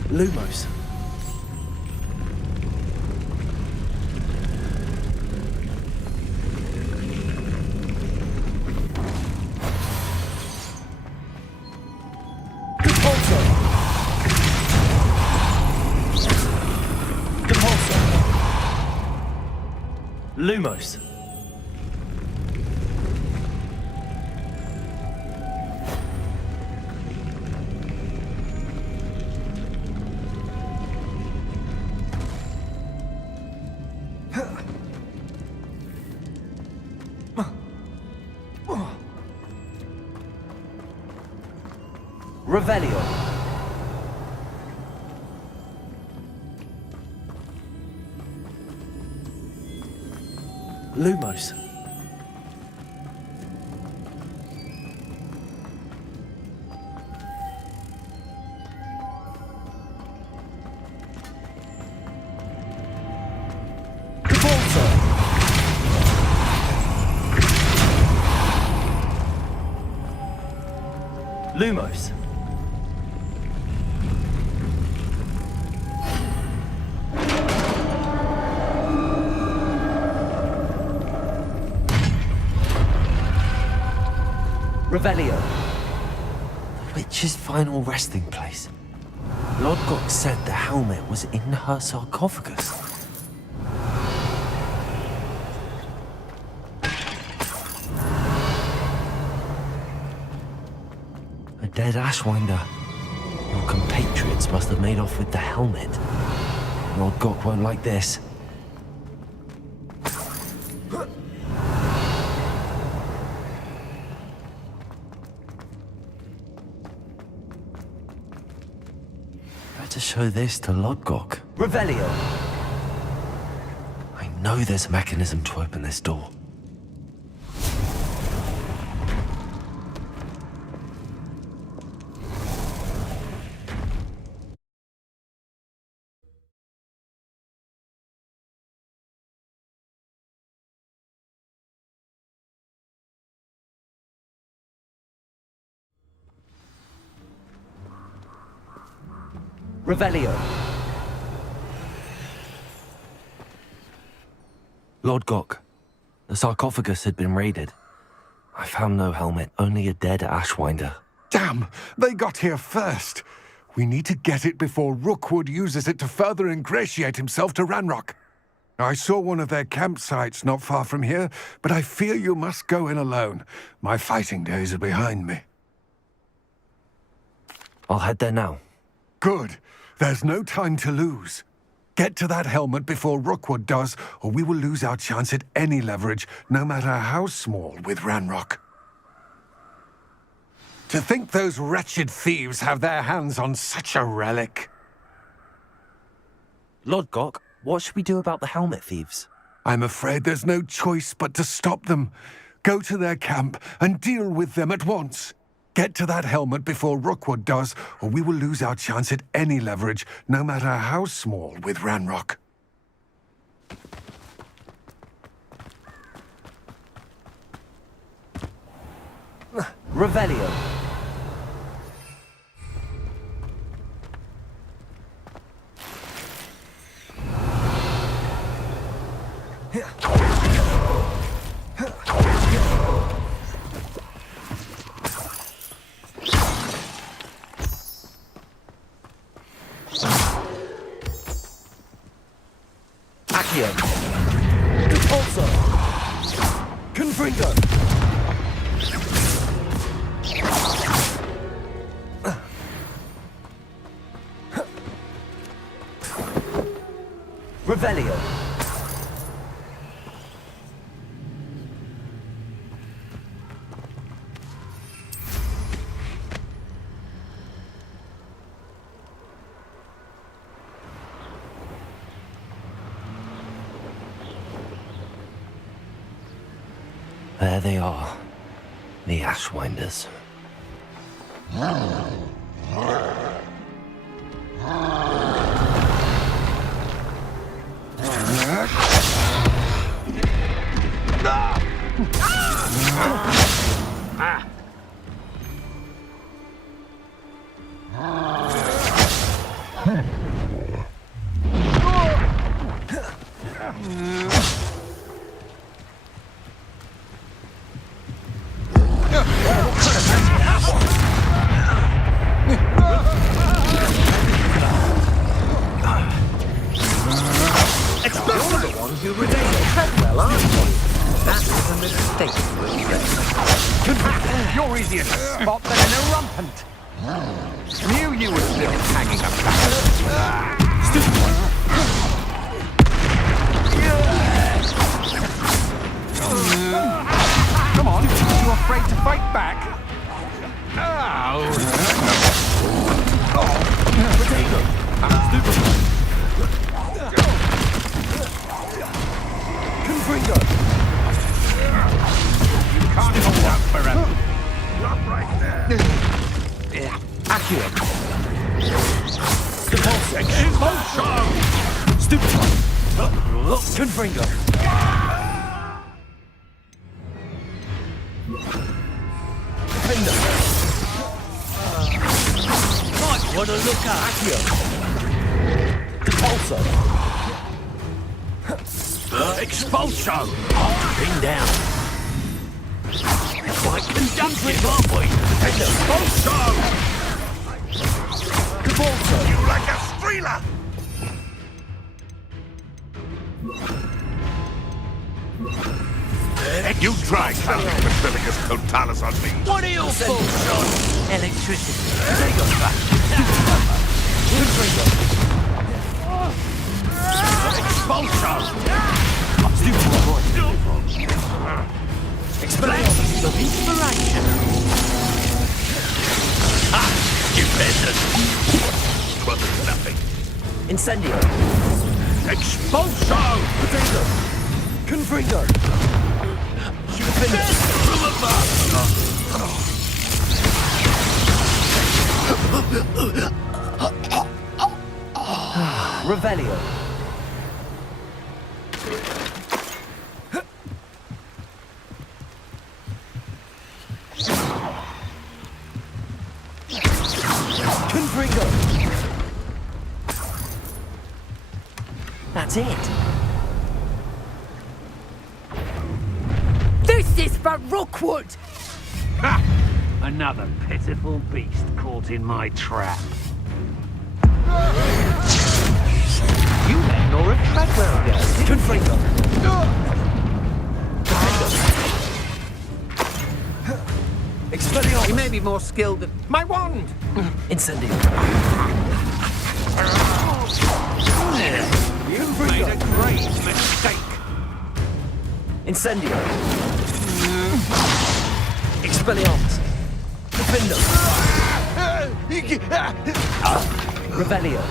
Lumos. Lumos. Revelio. Lumos. Lumos. Revelio. The witch's final resting place. Lodgok said the helmet was in her sarcophagus. A dead Ashwinder. Your compatriots must have made off with the helmet. Lodgok won't like this. Better show this to Lodgok. Revelio. I know there's a mechanism to open this door. Revelio. Lodgok, the sarcophagus had been raided. I found no helmet, only a dead Ashwinder. Damn! They got here first. We need to get it before Rookwood uses it to further ingratiate himself to Ranrock. I saw one of their campsites not far from here, but I fear you must go in alone. My fighting days are behind me. I'll head there now. Good. There's no time to lose. Get to that helmet before Rookwood does, or we will lose our chance at any leverage, no matter how small, with Ranrock. To think those wretched thieves have their hands on such a relic. Lodgok, what should we do about the helmet thieves? I'm afraid there's no choice but to stop them. Go to their camp and deal with them at once. Get to that helmet before Rookwood does, or we will lose our chance at any leverage, no matter how small, with Ranrock. Revelio. Accio. Repulsor. Confringo. Revelio. There they are, the Ashwinders. You're easier to spot than an irrumpant. Knew you were still hanging about. Come on, you afraid to fight back? Confringo. Can't hold out forever. Stop right there. Accurate. Expulsion! Stupefy. Confringo. Defender. Might want to look up. Accio. Depulso. Expulsion! Bring down. Quite conductive, aren't we? Expulsion! Depulso. You like a streeler! You try counting Basilicus Totalis on me. What are your thoughts on electricity? Expulsion! Flashes of inspiration. Dependent. Wasn't nothing. Incendio. Expulsion! Potato. Confringo. Defender. From above! Revelio. Confringo. That's it. This is for Rookwood! Ha! Another pitiful beast caught in my trap. You let Nora Treadwell go. Confringo. Expelliarmus. He may be more skilled than... My wand! Incendio. You made a great mistake. Incendio. Expelliarmus. Defender. Revelio.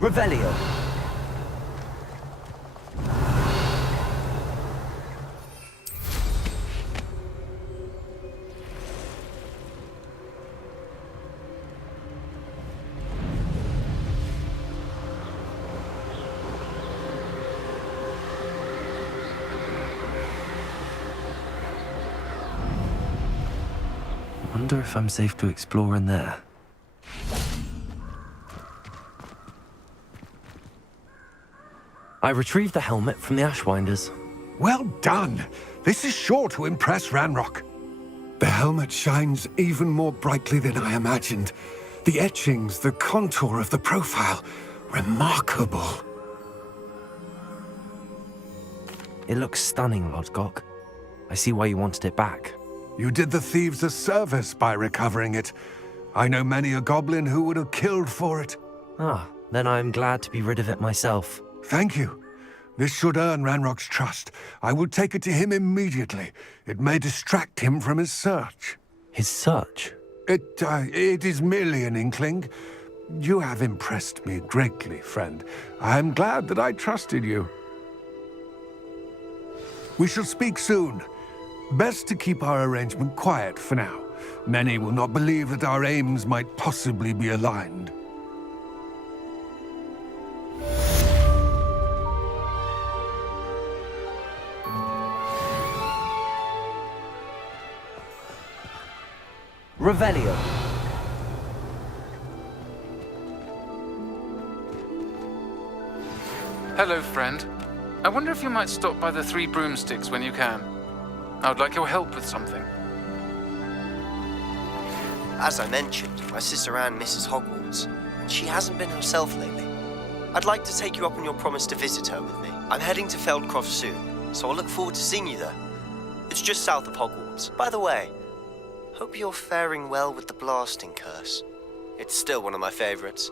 Revelio. Wonder if I'm safe to explore in there. I retrieved the helmet from the Ashwinders. Well done. This is sure to impress Ranrock. The helmet shines even more brightly than I imagined. The etchings, the contour of the profile, remarkable. It looks stunning, Lodgok. I see why you wanted it back. You did the thieves a service by recovering it. I know many a goblin who would have killed for it. Ah, then I'm glad to be rid of it myself. Thank you. This should earn Ranrock's trust. I will take it to him immediately. It may distract him from his search. His search? It is merely an inkling. You have impressed me greatly, friend. I am glad that I trusted you. We shall speak soon. Best to keep our arrangement quiet for now. Many will not believe that our aims might possibly be aligned. Revelio. Hello, friend. I wonder if you might stop by the Three Broomsticks when you can. I would like your help with something. As I mentioned, my sister Anne misses Hogwarts, and she hasn't been herself lately. I'd like to take you up on your promise to visit her with me. I'm heading to Feldcroft soon, so I'll look forward to seeing you there. It's just south of Hogwarts. By the way, hope you're faring well with the blasting curse. It's still one of my favorites.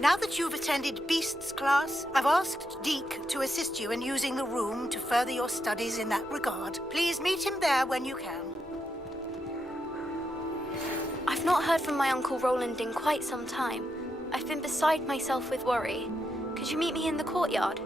Now that you've attended Beasts class, I've asked Deke to assist you in using the room to further your studies in that regard. Please meet him there when you can. I've not heard from my Uncle Roland in quite some time. I've been beside myself with worry. Could you meet me in the courtyard?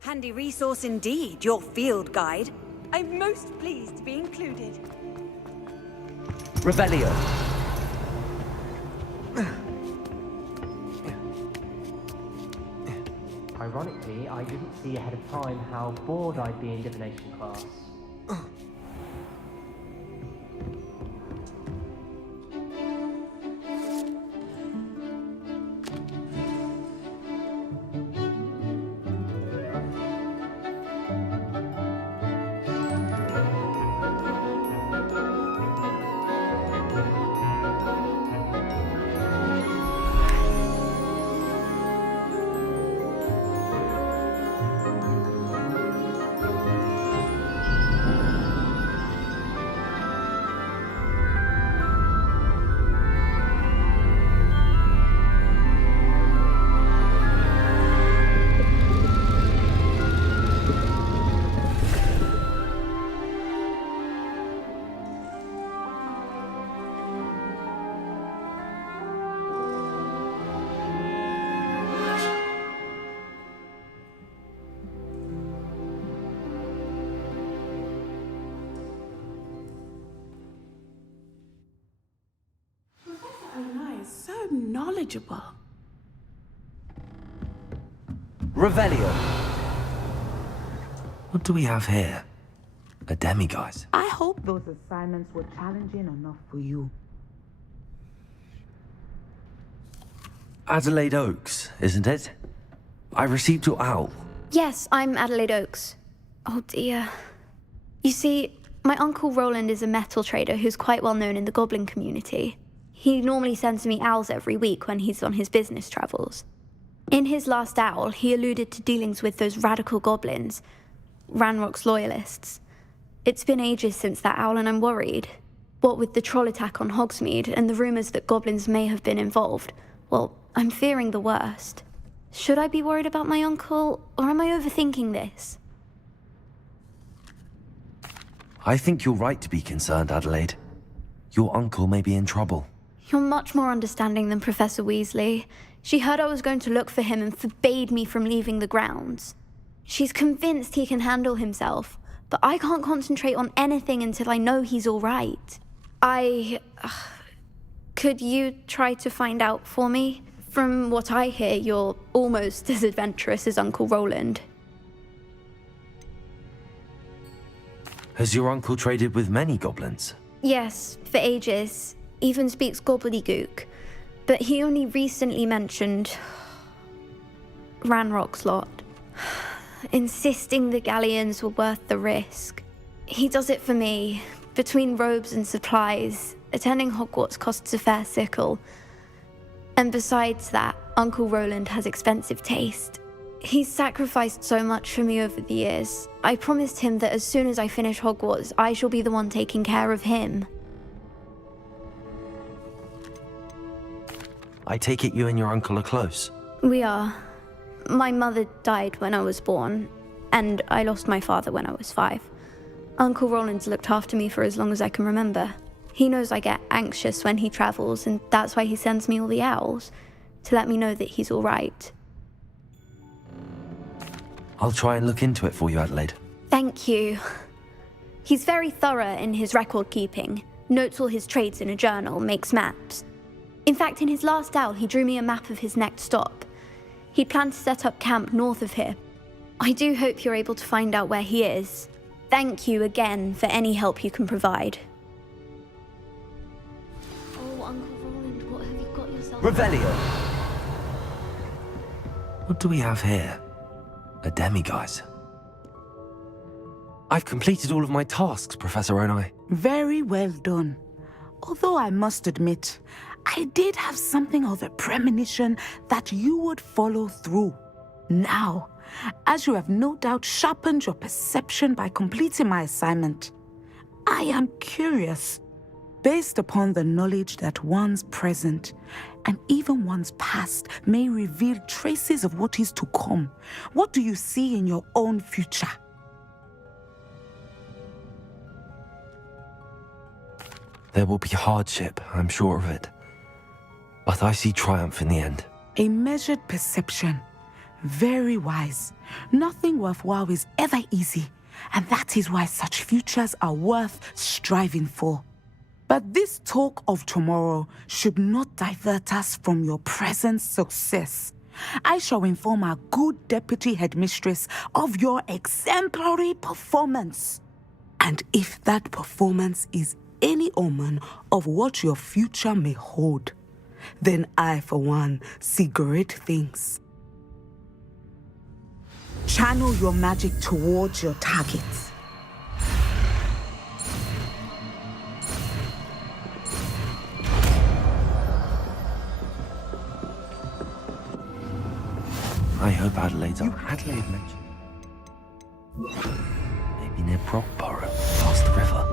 Handy resource indeed, your field guide. I'm most pleased to be included. Revelio. Ironically, I didn't see ahead of time how bored I'd be in divination class. So knowledgeable. Revelio. What do we have here? A demiguise. I hope those assignments were challenging enough for you. Adelaide Oaks, isn't it? I received your owl. Yes, I'm Adelaide Oaks. Oh dear. You see, my Uncle Roland is a metal trader who's quite well known in the goblin community. He normally sends me owls every week when he's on his business travels. In his last owl, he alluded to dealings with those radical goblins. Ranrock's loyalists. It's been ages since that owl and I'm worried. What with the troll attack on Hogsmeade and the rumours that goblins may have been involved, well, I'm fearing the worst. Should I be worried about my uncle, or am I overthinking this? I think you're right to be concerned, Adelaide. Your uncle may be in trouble. You're much more understanding than Professor Weasley. She heard I was going to look for him and forbade me from leaving the grounds. She's convinced he can handle himself, but I can't concentrate on anything until I know he's all right. Could you try to find out for me? From what I hear, you're almost as adventurous as Uncle Roland. Has your uncle traded with many goblins? Yes, for ages. Even speaks gobbledygook. But he only recently mentioned Ranrock's lot, insisting the galleons were worth the risk. He does it for me. Between robes and supplies, attending Hogwarts costs a fair sickle. And besides that, Uncle Roland has expensive taste. He's sacrificed so much for me over the years. I promised him that as soon as I finish Hogwarts, I shall be the one taking care of him. I take it you and your uncle are close. We are. My mother died when I was born, and I lost my father when I was 5. Uncle Roland's looked after me for as long as I can remember. He knows I get anxious when he travels, and that's why he sends me all the owls, to let me know that he's all right. I'll try and look into it for you, Adelaide. Thank you. He's very thorough in his record keeping, notes all his trades in a journal, makes maps. In fact, in his last owl, he drew me a map of his next stop. He'd planned to set up camp north of here. I do hope you're able to find out where he is. Thank you again for any help you can provide. Oh, Uncle Roland, what have you got yourself? Revelio. What do we have here? A demiguise. I've completed all of my tasks, Professor Onai. Very well done. Although I must admit, I did have something of a premonition that you would follow through. Now, as you have no doubt sharpened your perception by completing my assignment, I am curious, based upon the knowledge that one's present and even one's past may reveal traces of what is to come. What do you see in your own future? There will be hardship, I'm sure of it. But I see triumph in the end. A measured perception. Very wise. Nothing worthwhile is ever easy, and that is why such futures are worth striving for. But this talk of tomorrow should not divert us from your present success. I shall inform our good deputy headmistress of your exemplary performance. And if that performance is any omen of what your future may hold, then I, for one, see great things. Channel your magic towards your targets. I hope Adelaide's up. Adelaide mentioned. Maybe near Brockborough, past the river.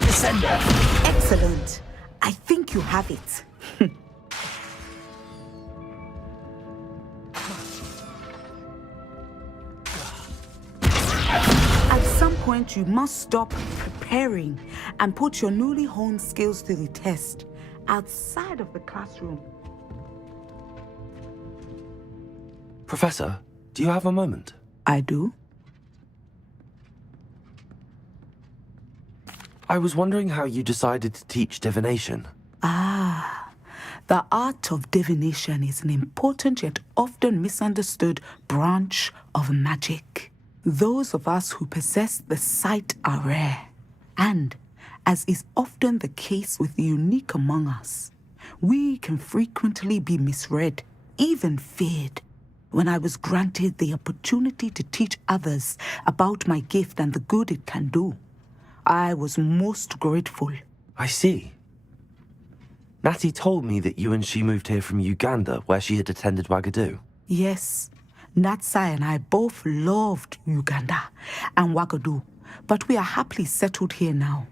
Descender. Excellent. I think you have it. At some point, you must stop preparing and put your newly honed skills to the test outside of the classroom. Professor, do you have a moment? I do. I was wondering how you decided to teach divination. The art of divination is an important yet often misunderstood branch of magic. Those of us who possess the sight are rare, and, as is often the case with the unique among us, we can frequently be misread, even feared. When I was granted the opportunity to teach others about my gift and the good it can do, I was most grateful. I see. Natty told me that you and she moved here from Uganda, where she had attended Wagadu. Yes, Natsai and I both loved Uganda and Wagadu, but we are happily settled here now.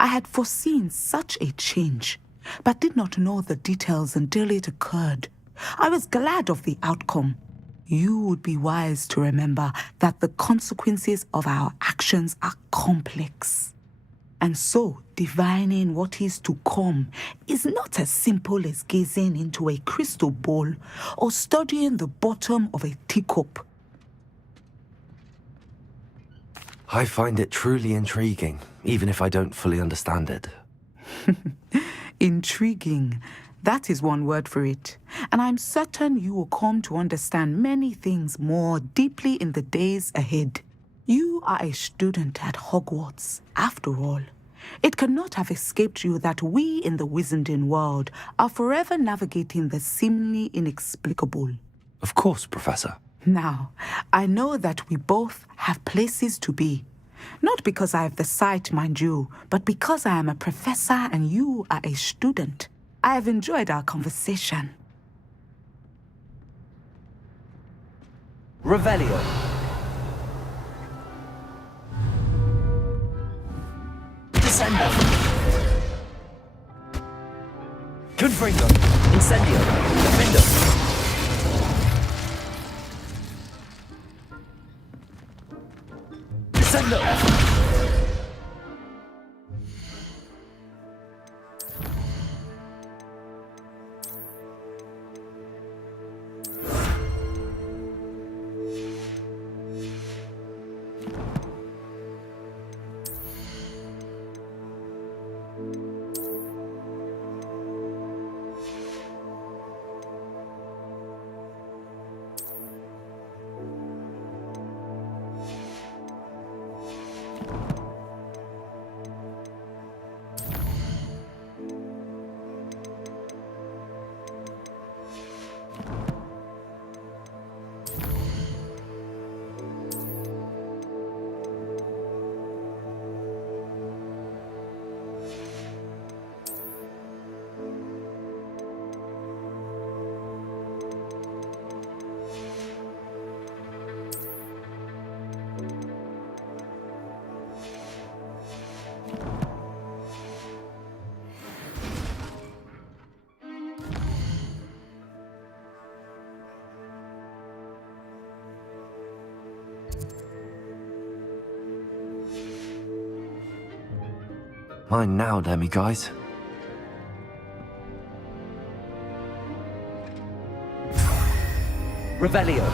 I had foreseen such a change, but did not know the details until it occurred. I was glad of the outcome. You would be wise to remember that the consequences of our actions are complex. And so, divining what is to come is not as simple as gazing into a crystal ball or studying the bottom of a teacup. I find it truly intriguing, even if I don't fully understand it. Intriguing. That is one word for it. And I'm certain you will come to understand many things more deeply in the days ahead. You are a student at Hogwarts, after all. It cannot have escaped you that we in the Wizarding world are forever navigating the seemingly inexplicable. Of course, Professor. Now, I know that we both have places to be. Not because I have the sight, mind you, but because I am a professor and you are a student. I have enjoyed our conversation. Revelio. Descendo. Confringo. Incendio. Defendo. Descendo. Mine now, demi-guys. Revelio.